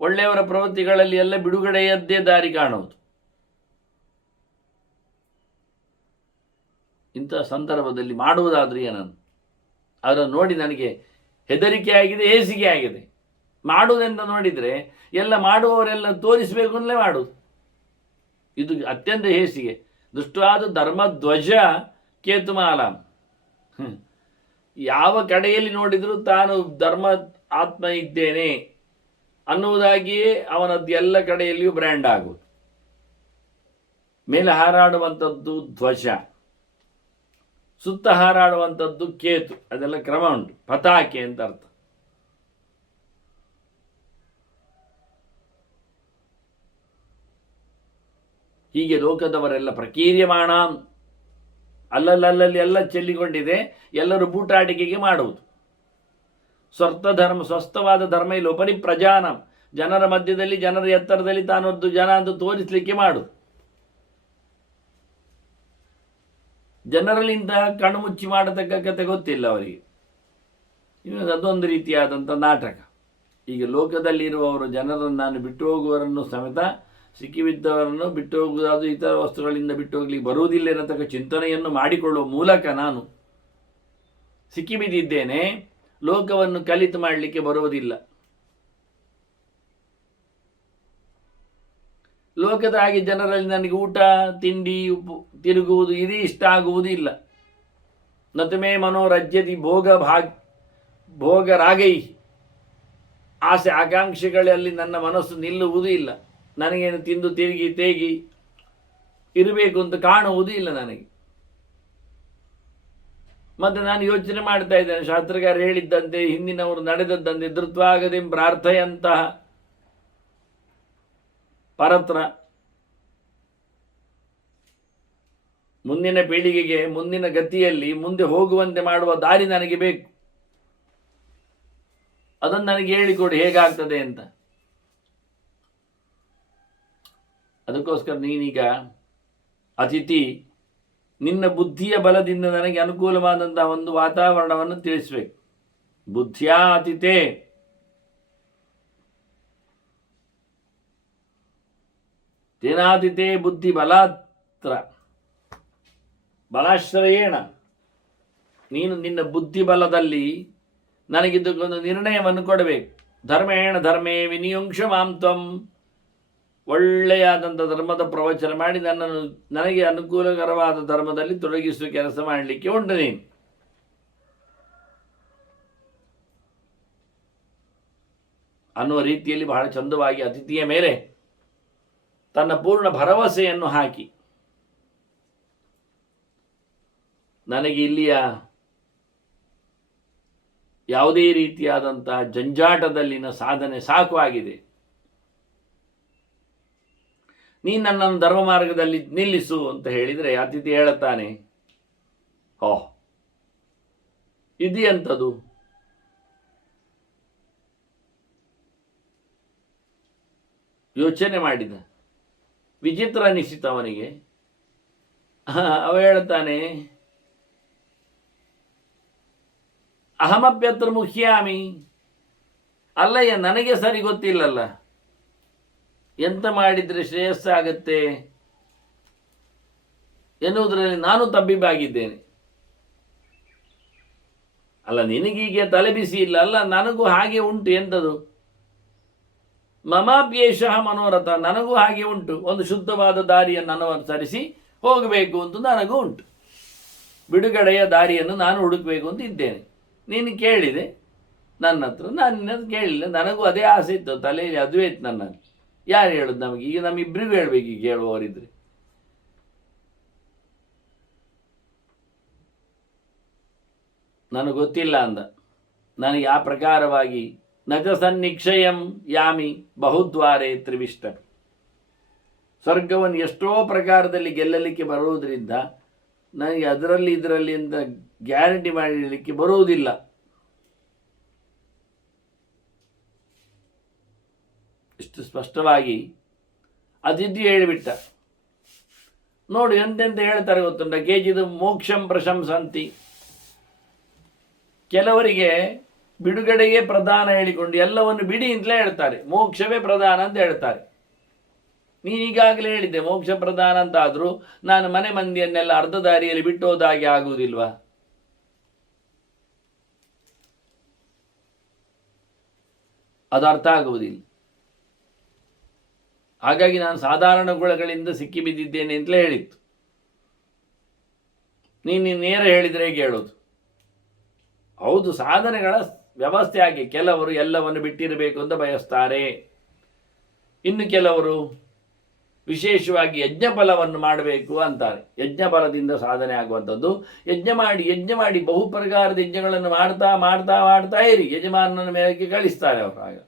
ಒಳ್ಳೆಯವರ ಪ್ರವೃತ್ತಿಗಳಲ್ಲಿ ಎಲ್ಲ ಬಿಡುಗಡೆಯದ್ದೇ ದಾರಿ ಕಾಣುವುದು. ಇಂಥ ಸಂದರ್ಭದಲ್ಲಿ ಮಾಡುವುದಾದ್ರೂ ಏನನ್ನು? ಅದನ್ನು ನೋಡಿ ನನಗೆ ಹೆದರಿಕೆ ಆಗಿದೆ, ಹೇಸಿಗೆ ಆಗಿದೆ. ಮಾಡುವುದೆಂತ ನೋಡಿದರೆ ಎಲ್ಲ ಮಾಡುವವರೆಲ್ಲ ತೋರಿಸಬೇಕು ಅಂತಲೇ ಮಾಡುವುದು. ಇದು ಅತ್ಯಂತ ಹೇಸಿಗೆ. ದುಷ್ಟವಾದ ಧರ್ಮಧ್ವಜ ಕೇತುಮಾಲಾಂ, ಯಾವ ಕಡೆಯಲ್ಲಿ ನೋಡಿದರೂ ತಾನು ಧರ್ಮ ಆತ್ಮ ಇದ್ದೇನೆ ಅನ್ನುವುದಾಗಿಯೇ ಅವನದ್ದು ಎಲ್ಲ ಕಡೆಯಲ್ಲಿಯೂ ಬ್ರ್ಯಾಂಡ್ ಆಗುವುದು. ಮೇಲೆ ಹಾರಾಡುವಂಥದ್ದು ಧ್ವಜ, ಸುತ್ತ ಹಾರಾಡುವಂಥದ್ದು ಕೇತು. ಅದೆಲ್ಲ ಕ್ರಮ ಉಂಟು, ಪತಾಕೆ ಅಂತ ಅರ್ಥ. ಹೀಗೆ ಲೋಕದವರೆಲ್ಲ ಪ್ರಕೀರ್ಯಮಾಣ, ಅಲ್ಲಲ್ಲಿ ಎಲ್ಲ ಚೆಲ್ಲಿಕೊಂಡಿದೆ. ಎಲ್ಲರೂ ಬೂಟಾಟಿಕೆಗೆ ಮಾಡುವುದು. ಸ್ವಸ್ಥವಾದ ಧರ್ಮ ಇಲ್ಲ. ಉಪರಿ ಪ್ರಜಾನಂ, ಜನರ ಮಧ್ಯದಲ್ಲಿ, ಜನರ ಎತ್ತರದಲ್ಲಿ ತಾನೊಂದು ಜನ ಅಂತ ತೋರಿಸಲಿಕ್ಕೆ ಮಾಡುದು. ಜನರಲ್ಲಿಂದ ಕಣ್ಣು ಮುಚ್ಚಿ ಮಾಡತಕ್ಕ ಕತೆ ಗೊತ್ತಿಲ್ಲ ಅವರಿಗೆ. ಇನ್ನು ಅದೊಂದು ರೀತಿಯಾದಂಥ ನಾಟಕ. ಈಗ ಲೋಕದಲ್ಲಿರುವವರು ಜನರನ್ನು, ನಾನು ಬಿಟ್ಟು ಹೋಗುವವರನ್ನು ಸಮೇತ, ಸಿಕ್ಕಿಬಿದ್ದವರನ್ನು ಬಿಟ್ಟು ಹೋಗುವುದಾದರೂ ಇತರ ವಸ್ತುಗಳಿಂದ ಬಿಟ್ಟು ಹೋಗ್ಲಿಕ್ಕೆ ಬರುವುದಿಲ್ಲ ಎನ್ನತಕ್ಕ ಚಿಂತನೆಯನ್ನು ಮಾಡಿಕೊಳ್ಳುವ ಮೂಲಕ ನಾನು ಸಿಕ್ಕಿಬಿದ್ದಿದ್ದೇನೆ, ಲೋಕವನ್ನು ಕಲಿತು ಮಾಡಲಿಕ್ಕೆ ಬರುವುದಿಲ್ಲ. ಲೋಕದ ಹಾಗೆ ಜನರಲ್ಲಿ ನನಗೆ ಊಟ ತಿಂಡಿ ತಿರುಗುವುದು ಇದು ಇಷ್ಟ ಆಗುವುದೂ ಇಲ್ಲ. ನತುಮೇ ಮನೋರಜ್ಯತಿ ಭೋಗರಾಗೈ, ಆಸೆ ಆಕಾಂಕ್ಷೆಗಳಲ್ಲಿ ನನ್ನ ಮನಸ್ಸು ನಿಲ್ಲುವುದೂ ಇಲ್ಲ. ನನಗೇನು ತಿಂದು ತಿರುಗಿ ತೇಗಿ ಇರಬೇಕು ಅಂತ ಕಾಣುವುದೂ ಇಲ್ಲ ನನಗೆ. ಮತ್ತೆ ನಾನು ಯೋಚನೆ ಮಾಡ್ತಾ ಇದ್ದೇನೆ, ಶಾಸ್ತ್ರಗಾರ ಹೇಳಿದ್ದಂತೆ, ಹಿಂದಿನವರು ನಡೆದದ್ದಂತೆ, ಧೃತ್ವಾಗದೆ ಪ್ರಾರ್ಥೆಯಂತಹ ಪರತ್ರ ಮುಂದಿನ ಪೀಳಿಗೆಗೆ, ಮುಂದಿನ ಗತಿಯಲ್ಲಿ ಮುಂದೆ ಹೋಗುವಂತೆ ಮಾಡುವ ದಾರಿ ನನಗೆ ಬೇಕು. ಅದನ್ನು ನನಗೆ ಹೇಳಿಕೊಡಿ ಹೇಗಾಗ್ತದೆ ಅಂತ. ಅದಕ್ಕೋಸ್ಕರ ನೀನೀಗ ಅತಿಥಿ, ನಿನ್ನ ಬುದ್ಧಿಯ ಬಲದಿಂದ ನನಗೆ ಅನುಕೂಲವಾದಂತಹ ಒಂದು ವಾತಾವರಣವನ್ನು ತಿಳಿಸಬೇಕು. ಬುದ್ಧಿಯಾ ಅತಿಥೇ, ತೇನಾತಿಥೇ ಬುದ್ಧಿ ಬಲಾತ್ರ ಬಲಾಶ್ರಯೇಣ, ನೀನು ನಿನ್ನ ಬುದ್ಧಿ ಬಲದಲ್ಲಿ ನನಗಿದ್ದಕ್ಕೊಂದು ನಿರ್ಣಯವನ್ನು ಕೊಡಬೇಕು. ಧರ್ಮೇಣ ಧರ್ಮೇ ವಿನಿಯುಂಕ್ಷ ಮಾಂತ್ವಂ, ಒಳ್ಳೆಯಾದಂಥ ಧರ್ಮದ ಪ್ರವಚನ ಮಾಡಿ ನನ್ನನ್ನು ನನಗೆ ಅನುಕೂಲಕರವಾದ ಧರ್ಮದಲ್ಲಿ ತೊಡಗಿಸುವ ಕೆಲಸ ಮಾಡಲಿಕ್ಕೆ ಉಂಟು ನೀನು. ಅನ್ನುವ ರೀತಿಯಲ್ಲಿ ಬಹಳ ಚಂದವಾಗಿ ಅತಿಥಿಯ ಮೇಲೆ ತನ್ನ ಪೂರ್ಣ ಭರವಸೆಯನ್ನು ಹಾಕಿ, ನನಗೆ ಇಲ್ಲಿಯ ಯಾವುದೇ ರೀತಿಯಾದಂತಹ ಜಂಜಾಟದಲ್ಲಿನ ಸಾಧನೆ ಸಾಕು ಆಗಿದೆ. ನೀನು ನನ್ನನ್ನು ಧರ್ಮ ಮಾರ್ಗದಲ್ಲಿ ನಿಲ್ಲಿಸು ಅಂತ ಹೇಳಿದರೆ ಅತಿಥಿ ಹೇಳುತ್ತಾನೆ, ಓಹ್ ಇದೆಯಂಥದ್ದು, ಯೋಚನೆ ಮಾಡಿದ. ವಿಚಿತ್ರ ಅನಿಸಿತು ಅವನಿಗೆ. ಅವ ಹೇಳ್ತಾನೆ, ಅಹಮಪ್ಯತ್ರ ಮುಖ್ಯಾಮಿ, ಅಲ್ಲಯ್ಯ ನನಗೆ ಸರಿ ಗೊತ್ತಿಲ್ಲಲ್ಲ, ಎಂತ ಮಾಡಿದರೆ ಶ್ರೇಯಸ್ಸಾಗತ್ತೆ ಎನ್ನುವುದರಲ್ಲಿ ನಾನು ತಬ್ಬಿಬಾಗಿದ್ದೇನೆ. ಅಲ್ಲ ನಿನಗೀಗೆ ತಲೆ ಬಿಸಿ ಇಲ್ಲ ಅಲ್ಲ, ನನಗೂ ಹಾಗೆ ಉಂಟು. ಎಂಥದು? ಮಮಾಪ್ಯೇಷ ಮನೋರಥ, ನನಗೂ ಹಾಗೆ ಉಂಟು. ಒಂದು ಶುದ್ಧವಾದ ದಾರಿಯನ್ನು ಅನುಸರಿಸಿ ಹೋಗಬೇಕು ಅಂತ ನನಗೂ ಉಂಟು. ಬಿಡುಗಡೆಯ ದಾರಿಯನ್ನು ನಾನು ಹುಡುಕಬೇಕು ಅಂತ ಇದ್ದೇನೆ. ನೀನು ಕೇಳಿದೆ ನನ್ನ ಹತ್ರ, ನಾನು ನಿನ್ನದು ಕೇಳಿಲ್ಲ. ನನಗೂ ಅದೇ ಆಸೆ ಇತ್ತು, ತಲೆಯಲ್ಲಿ ಅದುವೇ ಇತ್ತು ನನ್ನಲ್ಲಿ. ಯಾರು ಹೇಳೋದು ನಮಗೆ? ಈಗ ನಮ್ಮಿಬ್ಬರಿಗೂ ಹೇಳ್ಬೇಕು, ಈಗ ಹೇಳುವವರಿದ್ರೆ. ನನಗೆ ಗೊತ್ತಿಲ್ಲ ಅಂದ. ನನಗೆ ಆ ಪ್ರಕಾರವಾಗಿ ನಜ ಸನ್ನಿಕ್ಷಯಂ ಯಾಮಿ ಬಹುದ್ವಾರೆ ತ್ರಿವಿಷ್ಟ, ಸ್ವರ್ಗವನ್ನು ಎಷ್ಟೋ ಪ್ರಕಾರದಲ್ಲಿ ಗೆಲ್ಲಲಿಕ್ಕೆ ಬರುವುದರಿಂದ ನನಗೆ ಅದರಲ್ಲಿ ಇದರಲ್ಲಿ ಅಂತ ಗ್ಯಾರಂಟಿ ಮಾಡಲಿಕ್ಕೆ ಬರುವುದಿಲ್ಲ. ಇಷ್ಟು ಸ್ಪಷ್ಟವಾಗಿ ಅತಿಥಿ ಹೇಳಿಬಿಟ್ಟ. ನೋಡಿ ಎಂತೆಂತ ಹೇಳ್ತಾರೆ ಗೊತ್ತುಂಟ, ಕೇಚಿದು ಮೋಕ್ಷಂ ಪ್ರಶಂಸಂತಿ. ಕೆಲವರಿಗೆ ಬಿಡುಗಡೆಗೆ ಪ್ರಧಾನ ಹೇಳಿಕೊಂಡು ಎಲ್ಲವನ್ನು ಬಿಡಿ ಅಂತಲೇ ಹೇಳ್ತಾರೆ, ಮೋಕ್ಷವೇ ಪ್ರಧಾನ ಅಂತ ಹೇಳ್ತಾರೆ. ನೀನು ಈಗಾಗಲೇ ಹೇಳಿದ್ದೆ ಮೋಕ್ಷ ಪ್ರಧಾನ ಅಂತ ಆದರೂ ನಾನು ಮನೆ ಮಂದಿಯನ್ನೆಲ್ಲ ಅರ್ಧ ದಾರಿಯಲ್ಲಿ ಬಿಟ್ಟು ಹೋದಾಗೆ ಆಗುವುದಿಲ್ವಾ? ಅದು ಅರ್ಥ ಆಗುವುದಿಲ್ಲ. ಹಾಗಾಗಿ ನಾನು ಸಾಧಾರಣ ಗುಣಗಳಿಂದ ಸಿಕ್ಕಿ ಬಿದ್ದಿದ್ದೇನೆ ಅಂತಲೇ ಹೇಳಿತ್ತು. ನೀನು ನೇರ ಹೇಳಿದರೆ ಹೇಗೆ ಹೇಳೋದು? ಹೌದು, ಸಾಧನೆಗಳ ವ್ಯವಸ್ಥೆ ಆಗಿ ಕೆಲವರು ಎಲ್ಲವನ್ನು ಬಿಟ್ಟಿರಬೇಕು ಅಂತ ಬಯಸ್ತಾರೆ. ಇನ್ನು ಕೆಲವರು ವಿಶೇಷವಾಗಿ ಯಜ್ಞಫಲವನ್ನು ಮಾಡಬೇಕು ಅಂತಾರೆ. ಯಜ್ಞಫಲದಿಂದ ಸಾಧನೆ ಆಗುವಂಥದ್ದು. ಯಜ್ಞ ಮಾಡಿ ಬಹು ಪ್ರಕಾರದ ಯಜ್ಞಗಳನ್ನು ಮಾಡ್ತಾ ಮಾಡ್ತಾ ಮಾಡ್ತಾ ಇರಿ, ಯಜಮಾನನ ಮೇಲಕ್ಕೆ ಕಳಿಸ್ತಾರೆ ಅವರು. ಆಗ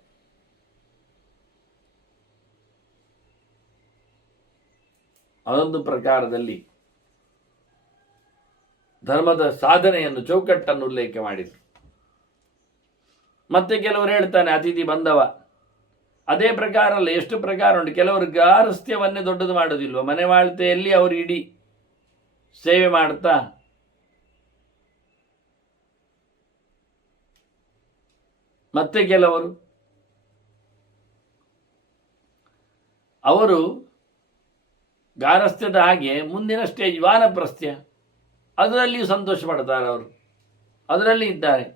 ಅದೊಂದು ಪ್ರಕಾರದಲ್ಲಿ ಧರ್ಮದ ಸಾಧನೆಯನ್ನು ಚೌಕಟ್ಟನ್ನು ಉಲ್ಲೇಖ ಮಾಡಿದರು. ಮತ್ತೆ ಕೆಲವರು ಹೇಳ್ತಾನೆ, ಅತಿಥಿ ಬಂದವ ಅದೇ ಪ್ರಕಾರ ಅಲ್ಲ, ಎಷ್ಟು ಪ್ರಕಾರ ಉಂಟು. ಕೆಲವರು ಗಾರಸ್ಥ್ಯವನ್ನೇ ದೊಡ್ಡದು ಮಾಡೋದಿಲ್ವ, ಮನೆ ಮಾಳ್ತೆಯಲ್ಲಿ ಅವರು ಇಡೀ ಸೇವೆ ಮಾಡ್ತಾ ಮತ್ತೆ ಕೆಲವರು ಅವರು ಗಾರಸ್ಥ್ಯದ ಹಾಗೆ ಮುಂದಿನ ಸ್ಟೇಜ್ ವಾನಪ್ರಸ್ಥ್ಯ, ಅದರಲ್ಲಿಯೂ ಸಂತೋಷ ಪಡ್ತಾರೆ. ಅವರು ಅದರಲ್ಲಿ ಇದ್ದಾರೆ,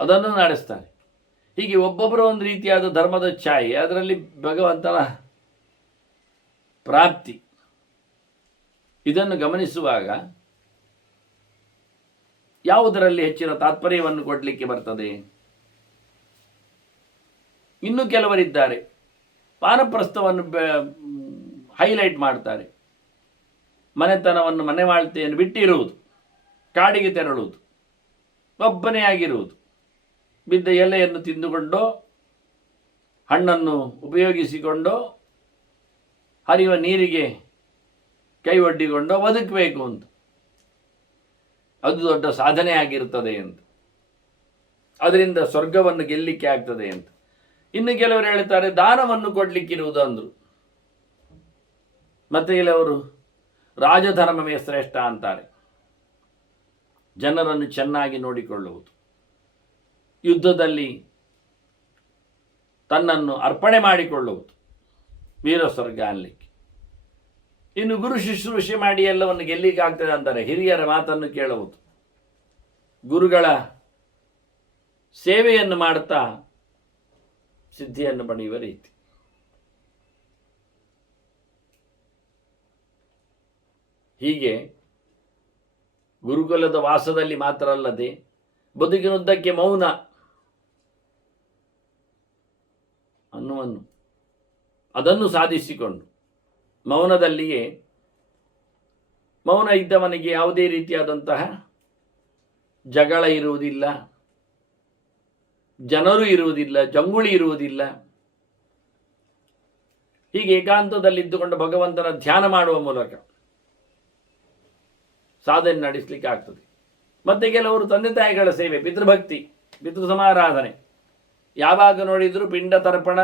ಅದನ್ನು ನಡೆಸ್ತಾರೆ. ಹೀಗೆ ಒಬ್ಬೊಬ್ಬರ ಒಂದು ರೀತಿಯಾದ ಧರ್ಮದ ಛಾಯೆ, ಅದರಲ್ಲಿ ಭಗವಂತನ ಪ್ರಾಪ್ತಿ. ಇದನ್ನು ಗಮನಿಸುವಾಗ ಯಾವುದರಲ್ಲಿ ಹೆಚ್ಚಿನ ತಾತ್ಪರ್ಯವನ್ನು ಕೊಡಲಿಕ್ಕೆ ಬರ್ತದೆ? ಇನ್ನೂ ಕೆಲವರಿದ್ದಾರೆ ವಾನಪ್ರಸ್ಥವನ್ನು ಹೈಲೈಟ್ ಮಾಡ್ತಾರೆ. ಮನೆತನವನ್ನು ಮನೆ ಮಾಳ್ತೆಯನ್ನು ಬಿಟ್ಟಿರುವುದು, ಕಾಡಿಗೆ ತೆರಳುವುದು, ಒಬ್ಬನೇ ಆಗಿರುವುದು, ಬಿದ್ದ ಎಲೆಯನ್ನು ತಿಂದುಕೊಂಡು ಹಣ್ಣನ್ನು ಉಪಯೋಗಿಸಿಕೊಂಡು ಹರಿಯುವ ನೀರಿಗೆ ಕೈ ಒಡ್ಡಿಕೊಂಡು ಬದುಕಬೇಕು ಅಂತ, ಅದು ದೊಡ್ಡ ಸಾಧನೆ ಆಗಿರ್ತದೆ ಅಂತ, ಅದರಿಂದ ಸ್ವರ್ಗವನ್ನು ಗೆಲ್ಲಿಕ್ಕೆ ಆಗ್ತದೆ ಅಂತ. ಇನ್ನು ಕೆಲವರು ಹೇಳ್ತಾರೆ ದಾನವನ್ನು ಕೊಡಲಿಕ್ಕಿರುವುದು ಅಂದರು. ಮತ್ತೆ ಕೆಲವರು ರಾಜಧರ್ಮವೇ ಶ್ರೇಷ್ಠ ಅಂತಾರೆ. ಜನರನ್ನು ಚೆನ್ನಾಗಿ ನೋಡಿಕೊಳ್ಳುವುದು, ಯುದ್ಧದಲ್ಲಿ ತನ್ನನ್ನು ಅರ್ಪಣೆ ಮಾಡಿಕೊಳ್ಳುವುದು, ವೀರ ಸ್ವರ್ಗ ಅನ್ನಲಿಕ್ಕೆ. ಇನ್ನು ಗುರು ಶುಶ್ರೂಷೆ ಮಾಡಿ ಎಲ್ಲವನ್ನು ಗೆಲ್ಲಿಕ್ಕೆ ಆಗ್ತದೆ ಅಂತಾರೆ. ಹಿರಿಯರ ಮಾತನ್ನು ಕೇಳುವುದು, ಗುರುಗಳ ಸೇವೆಯನ್ನು ಮಾಡುತ್ತಾ ಸಿದ್ಧಿಯನ್ನು ಪಡೆಯುವ ರೀತಿ. ಹೀಗೆ ಗುರುಕುಲದ ವಾಸದಲ್ಲಿ ಮಾತ್ರ ಅಲ್ಲದೆ ಬದುಕಿನುದ್ದಕ್ಕೆ ಮೌನ ಅನ್ನುವನ್ನು ಅದನ್ನು ಸಾಧಿಸಿಕೊಂಡು, ಮೌನದಲ್ಲಿಯೇ ಮೌನ ಇದ್ದವನಿಗೆ ಯಾವುದೇ ರೀತಿಯಾದಂತಹ ಜಗಳ ಇರುವುದಿಲ್ಲ, ಜನರು ಇರುವುದಿಲ್ಲ, ಜಂಗುಳಿ ಇರುವುದಿಲ್ಲ. ಹೀಗೆ ಏಕಾಂತದಲ್ಲಿದ್ದುಕೊಂಡು ಭಗವಂತನ ಧ್ಯಾನ ಮಾಡುವ ಮೂಲಕ ಸಾಧನೆ ನಡೆಸಲಿಕ್ಕೆ ಆಗ್ತದೆ. ಮತ್ತೆ ಕೆಲವರು ತಂದೆ ತಾಯಿಗಳ ಸೇವೆ, ಪಿತೃಭಕ್ತಿ, ಪಿತೃ ಸಮಾರಾಧನೆ, ಯಾವಾಗ ನೋಡಿದರೂ ಪಿಂಡ ತರ್ಪಣ,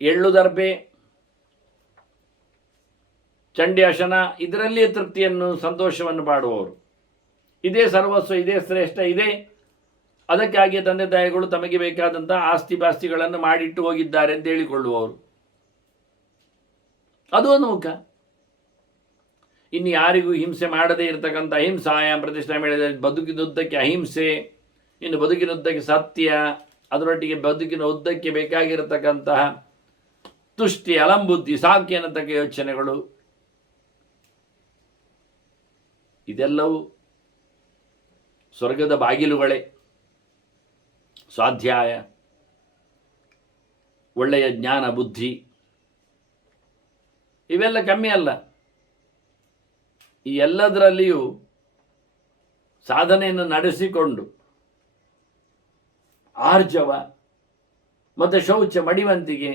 ಎಳ್ಳು ದರ್ಬೆ, ಚಂಡಿ ಅಶನ, ಇದರಲ್ಲಿಯೇ ತೃಪ್ತಿಯನ್ನು, ಸಂತೋಷವನ್ನು ಮಾಡುವವರು. ಇದೇ ಸರ್ವಸ್ವ, ಇದೇ ಶ್ರೇಷ್ಠ, ಇದೇ ಅದಕ್ಕಾಗಿ ತಂದೆ ತಾಯಿಗಳು ತಮಗೆ ಬೇಕಾದಂಥ ಆಸ್ತಿ ಪಾಸ್ತಿಗಳನ್ನು ಮಾಡಿಟ್ಟು ಹೋಗಿದ್ದಾರೆ ಅಂತ ಹೇಳಿಕೊಳ್ಳುವವರು. ಅದು ಒಂದು ಮುಖ. ಇನ್ನು ಯಾರಿಗೂ ಹಿಂಸೆ ಮಾಡದೇ ಇರತಕ್ಕಂಥ ಅಹಿಂಸಾಯ ಪ್ರತಿಷ್ಠೆ ಹೇಳಿದ ಬದುಕಿನುದ್ದಕ್ಕೆ ಅಹಿಂಸೆ, ಇನ್ನು ಬದುಕಿನುದ್ದಕ್ಕೆ ಸತ್ಯ, ಅದರೊಟ್ಟಿಗೆ ಬದುಕಿನ ಉದ್ದಕ್ಕೆ ಬೇಕಾಗಿರತಕ್ಕಂತಹ ತುಷ್ಟಿ, ಅಲಂಬುದ್ಧಿ, ಸಾಕಿ ಅನ್ನತಕ್ಕ ಯೋಚನೆಗಳು, ಇದೆಲ್ಲವೂ ಸ್ವರ್ಗದ ಬಾಗಿಲುಗಳೇ. ಸ್ವಾಧ್ಯಾಯ, ಒಳ್ಳೆಯ ಜ್ಞಾನ, ಬುದ್ಧಿ, ಇವೆಲ್ಲ ಕಮ್ಮಿ ಅಲ್ಲ. ಈ ಎಲ್ಲದರಲ್ಲಿಯೂ ಸಾಧನೆಯನ್ನು ನಡೆಸಿಕೊಂಡು ಆರ್ಜವ ಮತ್ತು ಶೌಚ, ಮಡಿವಂತಿಗೆ.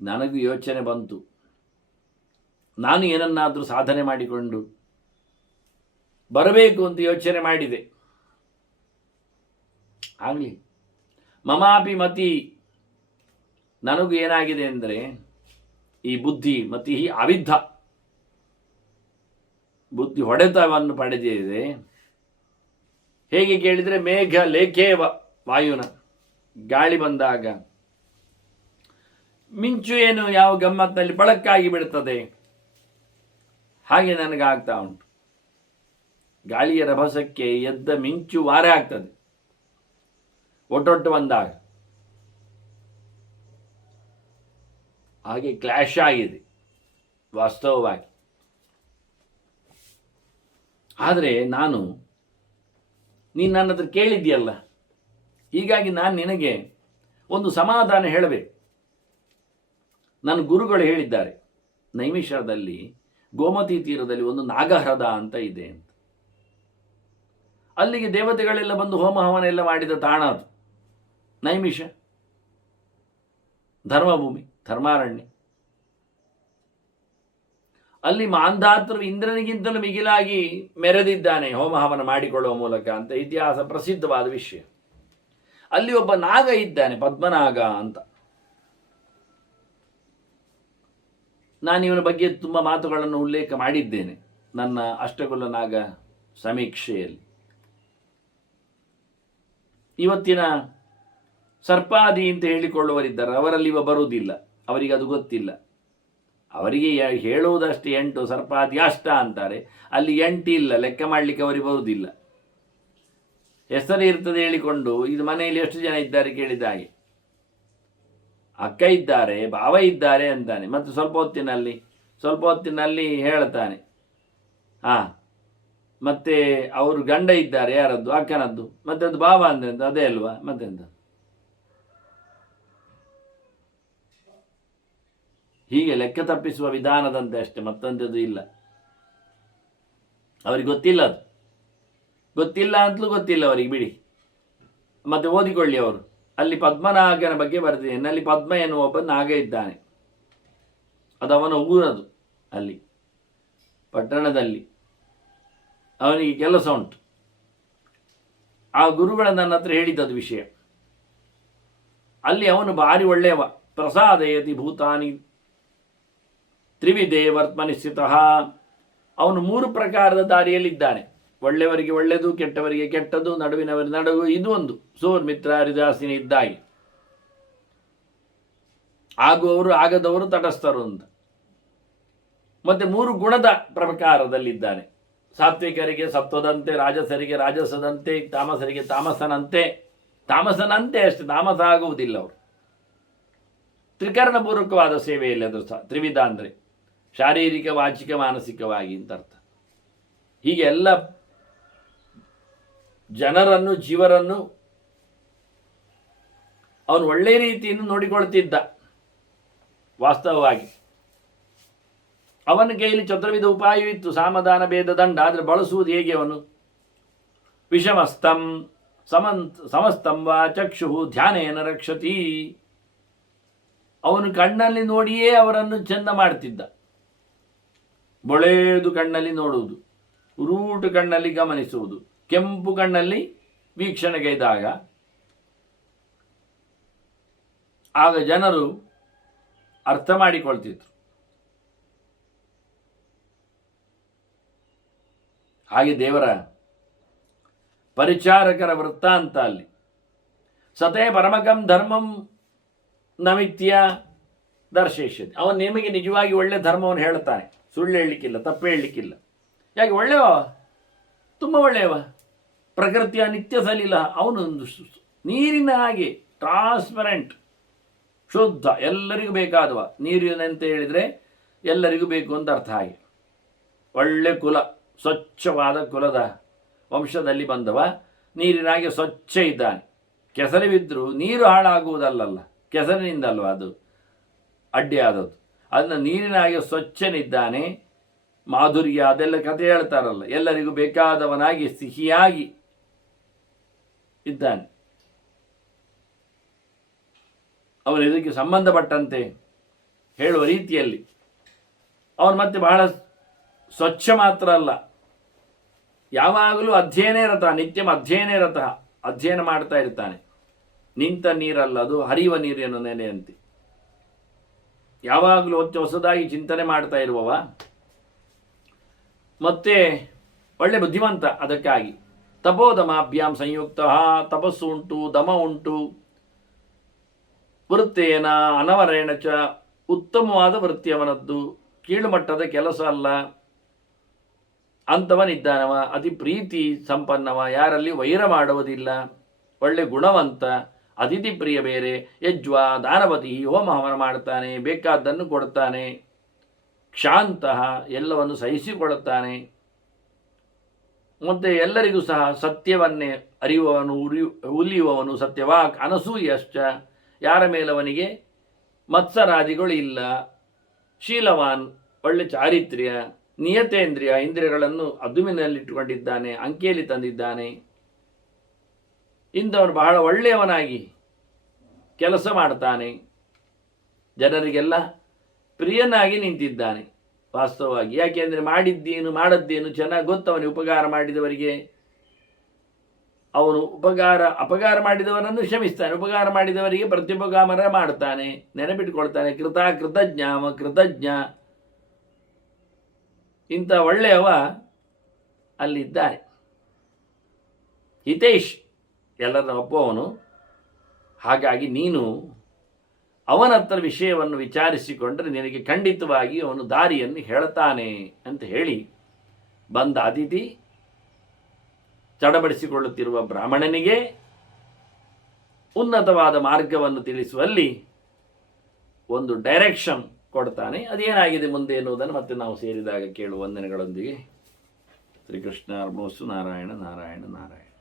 ನನಗೂ ಯೋಚನೆ ಬಂತು, ನಾನು ಏನನ್ನಾದರೂ ಸಾಧನೆ ಮಾಡಿಕೊಂಡು ಬರಬೇಕು ಅಂತ ಯೋಚನೆ ಮಾಡಿದೆ. ಆಗಲಿ, ಮಮಾಪಿ ಮತಿ, ನನಗೂ ಏನಾಗಿದೆ ಅಂದರೆ ಈ ಬುದ್ಧಿ ಮತಿ ಅವಿದ್ಧ, ಬುದ್ಧಿ ಹೊಡೆತವನ್ನು ಪಡೆದಿದೆ. ಹೇಗೆ ಕೇಳಿದರೆ ಮೇಘ ಲೇಖೇವ ವಾಯುನ, ಗಾಳಿ ಬಂದಾಗ ಮಿಂಚು ಏನು ಯಾವ ಗಮ್ಮತ್ತಿನಲ್ಲಿ ಬಳಕ್ಕಾಗಿ ಬಿಡುತ್ತದೆ, ಹಾಗೆ ನನಗಾಗ್ತಾ ಉಂಟು. ಗಾಳಿಯ ರಭಸಕ್ಕೆ ಎದ್ದ ಮಿಂಚು ವಾರೆ ಆಗ್ತದೆ ಒಟ್ಟೊಟ್ಟು ಬಂದಾಗ. ಹಾಗೆ ಕ್ಲಾಶ್ ಆಗಿದೆ ವಾಸ್ತವವಾಗಿ. ಆದರೆ ನೀನು ನನ್ನ ಹತ್ರ ಕೇಳಿದ್ಯಲ್ಲ, ಹೀಗಾಗಿ ನಾನು ನಿನಗೆ ಒಂದು ಸಮಾಧಾನ ಹೇಳಬೇಕು. ನನ್ನ ಗುರುಗಳು ಹೇಳಿದ್ದಾರೆ, ನೈಮಿಷದಲ್ಲಿ ಗೋಮತಿ ತೀರದಲ್ಲಿ ಒಂದು ನಾಗಹ್ರದ ಅಂತ ಇದೆ ಅಂತ. ಅಲ್ಲಿಗೆ ದೇವತೆಗಳೆಲ್ಲ ಬಂದು ಹೋಮ ಹವನ ಎಲ್ಲ ಮಾಡಿದ ತಾಣ ಅದು ನೈಮಿಷ, ಧರ್ಮಭೂಮಿ, ಧರ್ಮಾರಣ್ಯ. ಅಲ್ಲಿ ಮಾಂಧಾತೃ ಇಂದ್ರನಿಗಿಂತಲೂ ಮಿಗಿಲಾಗಿ ಮೆರೆದಿದ್ದಾನೆ ಹೋಮ ಹವನ ಮಾಡಿಕೊಳ್ಳುವ ಮೂಲಕ ಅಂತ ಇತಿಹಾಸ ಪ್ರಸಿದ್ಧವಾದ ವಿಷಯ. ಅಲ್ಲಿ ಒಬ್ಬ ನಾಗ ಇದ್ದಾನೆ, ಪದ್ಮನಾಗ ಅಂತ. ನಾನು ಇವನ ಬಗ್ಗೆ ತುಂಬ ಮಾತುಗಳನ್ನು ಉಲ್ಲೇಖ ಮಾಡಿದ್ದೇನೆ ನನ್ನ ಅಷ್ಟಕುಲ ನಾಗ ಸಮೀಕ್ಷೆಯಲ್ಲಿ. ಇವತ್ತಿನ ಸರ್ಪಾದಿ ಅಂತ ಹೇಳಿಕೊಳ್ಳುವರಿದ್ದಾರೆ, ಅವರಲ್ಲಿ ಇವ ಬರುವುದಿಲ್ಲ, ಅವರಿಗೆ ಅದು ಗೊತ್ತಿಲ್ಲ. ಅವರಿಗೆ ಹೇಳುವುದಷ್ಟು 8, ಸರ್ಪಾದಿ ಅಷ್ಟ ಅಂತಾರೆ. ಅಲ್ಲಿ 8 ಇಲ್ಲ, ಲೆಕ್ಕ ಮಾಡಲಿಕ್ಕೆ ಅವರಿಗೆ ಬರುವುದಿಲ್ಲ. ಹೆಸರು ಇರ್ತದೆ ಹೇಳಿಕೊಂಡು, ಇದು ಮನೆಯಲ್ಲಿ ಎಷ್ಟು ಜನ ಇದ್ದಾರೆ ಕೇಳಿದ ಹಾಗೆ, ಅಕ್ಕ ಇದ್ದಾರೆ, ಭಾವ ಇದ್ದಾರೆ ಅಂತಾನೆ. ಮತ್ತು ಸ್ವಲ್ಪ ಹೊತ್ತಿನಲ್ಲಿ ಹೇಳ್ತಾನೆ, ಮತ್ತೆ ಅವರು ಗಂಡ ಇದ್ದಾರೆ, ಯಾರದ್ದು, ಅಕ್ಕನದ್ದು, ಮತ್ತೆ ಅದು ಭಾವ ಅಂದ್ರೆ ಅದೇ ಅಲ್ವಾ, ಮತ್ತೆಂತ. ಹೀಗೆ ಲೆಕ್ಕ ತಪ್ಪಿಸುವ ವಿಧಾನದಂತೆ ಅಷ್ಟೆ, ಮತ್ತೊಂದದು ಇಲ್ಲ. ಅವ್ರಿಗೆ ಗೊತ್ತಿಲ್ಲ, ಅದು ಗೊತ್ತಿಲ್ಲ ಅಂತಲೂ ಗೊತ್ತಿಲ್ಲ ಅವರಿಗೆ, ಬಿಡಿ. ಮತ್ತೆ ಓದಿಕೊಳ್ಳಿ ಅವರು. ಅಲ್ಲಿ ಪದ್ಮನಾಗನ ಬಗ್ಗೆ ಬರ್ತೀನಿ. ಅಲ್ಲಿ ಪದ್ಮ ಎನ್ನುವ ಒಬ್ಬ ನಾಗ ಇದ್ದಾನೆ, ಅದು ಅವನ ಊರದು. ಅಲ್ಲಿ ಪಟ್ಟಣದಲ್ಲಿ ಅವನಿಗೆ ಕೆಲಸ ಉಂಟು. ಆ ಗುರುಗಳ ನನ್ನ ಹತ್ರ ಹೇಳಿದ್ದದು ವಿಷಯ. ಅಲ್ಲಿ ಅವನು ಭಾರಿ ಒಳ್ಳೆಯವ. ಪ್ರಸಾದಯತಿ ಭೂತಾನಿ ತ್ರಿವಿಧೇ ವರ್ತಮನಿ ಸ್ಥಿತಃ. ಅವನು 3 ಪ್ರಕಾರದ ದಾರಿಯಲ್ಲಿದ್ದಾನೆ. ಒಳ್ಳೆಯವರಿಗೆ ಒಳ್ಳೆಯದು, ಕೆಟ್ಟವರಿಗೆ ಕೆಟ್ಟದ್ದು, ನಡುವಿನವರಿಗೆ ನಡುವು. ಇದು ಒಂದು ಸೋರ್ಮಿತ್ರ ಹರಿದಾಸಿನಿ ಇದ್ದಾಗಿ, ಆಗುವವರು ಆಗದವರು ತಟಸ್ಥರು ಅಂತ. ಮತ್ತೆ 3 ಗುಣದ ಪ್ರಕಾರದಲ್ಲಿದ್ದಾನೆ. ಸಾತ್ವಿಕರಿಗೆ ಸತ್ವದಂತೆ, ರಾಜಸರಿಗೆ ರಾಜಸದಂತೆ, ತಾಮಸರಿಗೆ ತಾಮಸನಂತೆ ಅಷ್ಟೇ, ತಾಮಸ ಆಗುವುದಿಲ್ಲ ಅವರು. ತ್ರಿಕರಣಪೂರ್ವಕವಾದ ಸೇವೆಯಲ್ಲಿ ಅದು ತ್ರಿವಿಧ ಅಂದರೆ ಶಾರೀರಿಕ, ವಾಚಿಕ, ಮಾನಸಿಕವಾಗಿ ಅಂತ ಅರ್ಥ. ಹೀಗೆ ಎಲ್ಲ ಜನರನ್ನು, ಜೀವರನ್ನು ಅವನು ಒಳ್ಳೆಯ ರೀತಿಯನ್ನು ನೋಡಿಕೊಳ್ತಿದ್ದ ವಾಸ್ತವವಾಗಿ. ಅವನ ಕೈಯಲ್ಲಿ ಚತುರ್ವಿಧ ಉಪಾಯವಿತ್ತು, ಸಾಮದಾನ ಭೇದ ದಂಡ. ಆದರೆ ಬಳಸುವುದು ಹೇಗೆ ಅವನು? ವಿಷಮಸ್ತಂ ಸಮಸ್ತಂ ವಾ ಚಕ್ಷು ಧ್ಯಾನೇನ ರಕ್ಷತಿ. ಅವನು ಕಣ್ಣಲ್ಲಿ ನೋಡಿಯೇ ಅವರನ್ನು ಚೆಂದ ಮಾಡ್ತಿದ್ದ. ಬೊಳೆದು ಕಣ್ಣಲ್ಲಿ ನೋಡುವುದು, ರೂಟು ಕಣ್ಣಲ್ಲಿ ಗಮನಿಸುವುದು, ಕೆಂಪು ಕಣ್ಣಲ್ಲಿ ವೀಕ್ಷಣೆಗೈದಾಗ ಆಗ ಜನರು ಅರ್ಥ ಮಾಡಿಕೊಳ್ತಿದ್ರು. ಹಾಗೆ ದೇವರ ಪರಿಚಾರಕರ ವೃತ್ತಾಂತ ಅಲ್ಲಿ. ಸತೇ ಪರಮಕಂ ಧರ್ಮಂ ನಮಿತ್ಯ ದರ್ಶಯಿಷ್ಯತೆ. ಅವನು ನಿಮಗೆ ನಿಜವಾಗಿ ಒಳ್ಳೆ ಧರ್ಮವನ್ನು ಹೇಳ್ತಾನೆ, ಸುಳ್ಳು ಹೇಳಲಿಕ್ಕಿಲ್ಲ, ತಪ್ಪು ಹೇಳಲಿಕ್ಕಿಲ್ಲ. ಯಾಕೆ? ಒಳ್ಳೆಯವ, ತುಂಬ ಒಳ್ಳೆಯವ, ಪ್ರಕೃತಿಯ ನಿತ್ಯ ಸಲಿಲ. ಅವನೊಂದು ನೀರಿನ ಹಾಗೆ ಟ್ರಾನ್ಸ್ಪರೆಂಟ್, ಶುದ್ಧ, ಎಲ್ಲರಿಗೂ ಬೇಕಾದವ. ನೀರಿನಂತ ಹೇಳಿದರೆ ಎಲ್ಲರಿಗೂ ಬೇಕು ಅಂತ ಅರ್ಥ. ಹಾಗೆ ಒಳ್ಳೆ ಕುಲ, ಸ್ವಚ್ಛವಾದ ಕುಲದ ವಂಶದಲ್ಲಿ ಬಂದವ, ನೀರಿನಾಗೆ ಸ್ವಚ್ಛ ಇದ್ದಾನೆ. ಕೆಸರು ಬಿದ್ದರೂ ನೀರು ಹಾಳಾಗುವುದಲ್ಲಲ್ಲ, ಕೆಸರಿನಿಂದಲ್ವ ಅದು ಅಡ್ಡಿ ಆದದ್ದು. ಅದನ್ನು ನೀರಿನಾಗೆ ಸ್ವಚ್ಛನಿದ್ದಾನೆ, ಮಾಧುರ್ಯ ಅದೆಲ್ಲ ಕಥೆ ಹೇಳ್ತಾರಲ್ಲ. ಎಲ್ಲರಿಗೂ ಬೇಕಾದವನಾಗಿ ಸಿಹಿಯಾಗಿ ಇದ್ದಾನೆ. ಅವನು ಇದಕ್ಕೆ ಸಂಬಂಧಪಟ್ಟಂತೆ ಹೇಳುವ ರೀತಿಯಲ್ಲಿ ಅವನು ಮತ್ತೆ ಬಹಳ ಸ್ವಚ್ಛ ಮಾತ್ರ ಅಲ್ಲ, ಯಾವಾಗಲೂ ಅಧ್ಯಯನೇ ರಥ, ನಿತ್ಯಂ ಅಧ್ಯಯನೇ ರಥ, ಅಧ್ಯಯನ ಮಾಡ್ತಾ ಇರ್ತಾನೆ. ನಿಂತ ನೀರಲ್ಲ, ಅದು ಹರಿಯುವ ನೀರಿನ ನೆನೆಯಂತೆ. ಯಾವಾಗಲೂ ಹೊಸದಾಗಿ ಚಿಂತನೆ ಮಾಡ್ತಾ ಇರುವವ, ಮತ್ತೆ ಒಳ್ಳೆ ಬುದ್ಧಿವಂತ. ಅದಕ್ಕಾಗಿ ತಪೋದಮಾಭ್ಯಾಂ ಸಂಯುಕ್ತ, ತಪಸ್ಸು ಉಂಟು, ದಮ ಉಂಟು, ವೃತ್ತೇನ ಅನವರೇಣ ಚ, ಉತ್ತಮವಾದ ವೃತ್ತಿ ಅವನದ್ದು, ಕೀಳುಮಟ್ಟದ ಕೆಲಸ ಅಲ್ಲ ಅಂಥವನಿದ್ದಾನವ. ಅತಿ ಪ್ರೀತಿ ಸಂಪನ್ನವ, ಯಾರಲ್ಲಿ ವೈರ ಮಾಡುವುದಿಲ್ಲ, ಒಳ್ಳೆ ಗುಣವಂತ, ಅತಿಥಿ ಪ್ರಿಯ ಬೇರೆ. ಯಜ್ವ ದಾನಪತಿ, ಹೋಮ ಹವನ ಮಾಡ್ತಾನೆ, ಬೇಕಾದ್ದನ್ನು ಕೊಡ್ತಾನೆ. ಕ್ಷಾಂತ, ಎಲ್ಲವನ್ನು ಸಹಿಸಿಕೊಳ್ಳುತ್ತಾನೆ. ಮತ್ತು ಎಲ್ಲರಿಗೂ ಸಹ ಸತ್ಯವನ್ನೇ ಅರಿಯುವವನು, ಉಲಿಯುವವನು, ಸತ್ಯವಾಕ್ ಅನಸೂಯಶ್ಚ, ಯಾರ ಮೇಲವನಿಗೆ ಮತ್ಸರಾದಿಗಳು ಇಲ್ಲ. ಶೀಲವಾನ್, ಒಳ್ಳೆ ಚಾರಿತ್ರ್ಯ. ನಿಯತೇಂದ್ರಿಯ, ಇಂದ್ರಿಯಗಳನ್ನು ಅದುಮಿನಲ್ಲಿಟ್ಟುಕೊಂಡಿದ್ದಾನೆ, ಅಂಕೆಯಲ್ಲಿ ತಂದಿದ್ದಾನೆ. ಇಂಥವನು ಬಹಳ ಒಳ್ಳೆಯವನಾಗಿ ಕೆಲಸ ಮಾಡ್ತಾನೆ, ಜನರಿಗೆಲ್ಲ ಪ್ರಿಯನಾಗಿ ನಿಂತಿದ್ದಾನೆ ವಾಸ್ತವವಾಗಿ. ಯಾಕೆಂದರೆ ಮಾಡದ್ದೇನು ಚೆನ್ನಾಗಿ ಗೊತ್ತವನಿಗೆ. ಉಪಕಾರ ಮಾಡಿದವರಿಗೆ ಅವನು ಅಪಕಾರ ಮಾಡಿದವನನ್ನು ಕ್ಷಮಿಸ್ತಾನೆ, ಉಪಕಾರ ಮಾಡಿದವರಿಗೆ ಪ್ರತ್ಯುಪಕಾರ ಮಾಡ್ತಾನೆ, ನೆನಪಿಟ್ಟುಕೊಳ್ತಾನೆ. ಕೃತಜ್ಞ. ಇಂಥ ಒಳ್ಳೆಯವ ಅಲ್ಲಿದ್ದಾನೆ. ಹಿತೇಶ್, ಎಲ್ಲರನ್ನ ಒಪ್ಪುವವನು. ಹಾಗಾಗಿ ನೀನು ಅವನ ಹತ್ರ ವಿಷಯವನ್ನು ವಿಚಾರಿಸಿಕೊಂಡ್ರೆ ನಿನಗೆ ಖಂಡಿತವಾಗಿ ಅವನು ದಾರಿಯನ್ನು ಹೇಳ್ತಾನೆ ಅಂತ ಹೇಳಿ, ಬಂದ ಅತಿಥಿ ಚಡಬಡಿಸಿಕೊಳ್ಳುತ್ತಿರುವ ಬ್ರಾಹ್ಮಣನಿಗೆ ಉನ್ನತವಾದ ಮಾರ್ಗವನ್ನು ತಿಳಿಸುವಲ್ಲಿ ಒಂದು ಡೈರೆಕ್ಷನ್ ಕೊಡ್ತಾನೆ. ಅದೇನಾಗಿದೆ ಮುಂದೆ ಎನ್ನುವುದನ್ನು ಮತ್ತೆ ನಾವು ಸೇರಿದಾಗ ಕೇಳುವ ವಂದನೆಗಳೊಂದಿಗೆ. ಶ್ರೀಕೃಷ್ಣ ಅರ್ಪಣಮಸ್ತು. ನಾರಾಯಣ ನಾರಾಯಣ ನಾರಾಯಣ.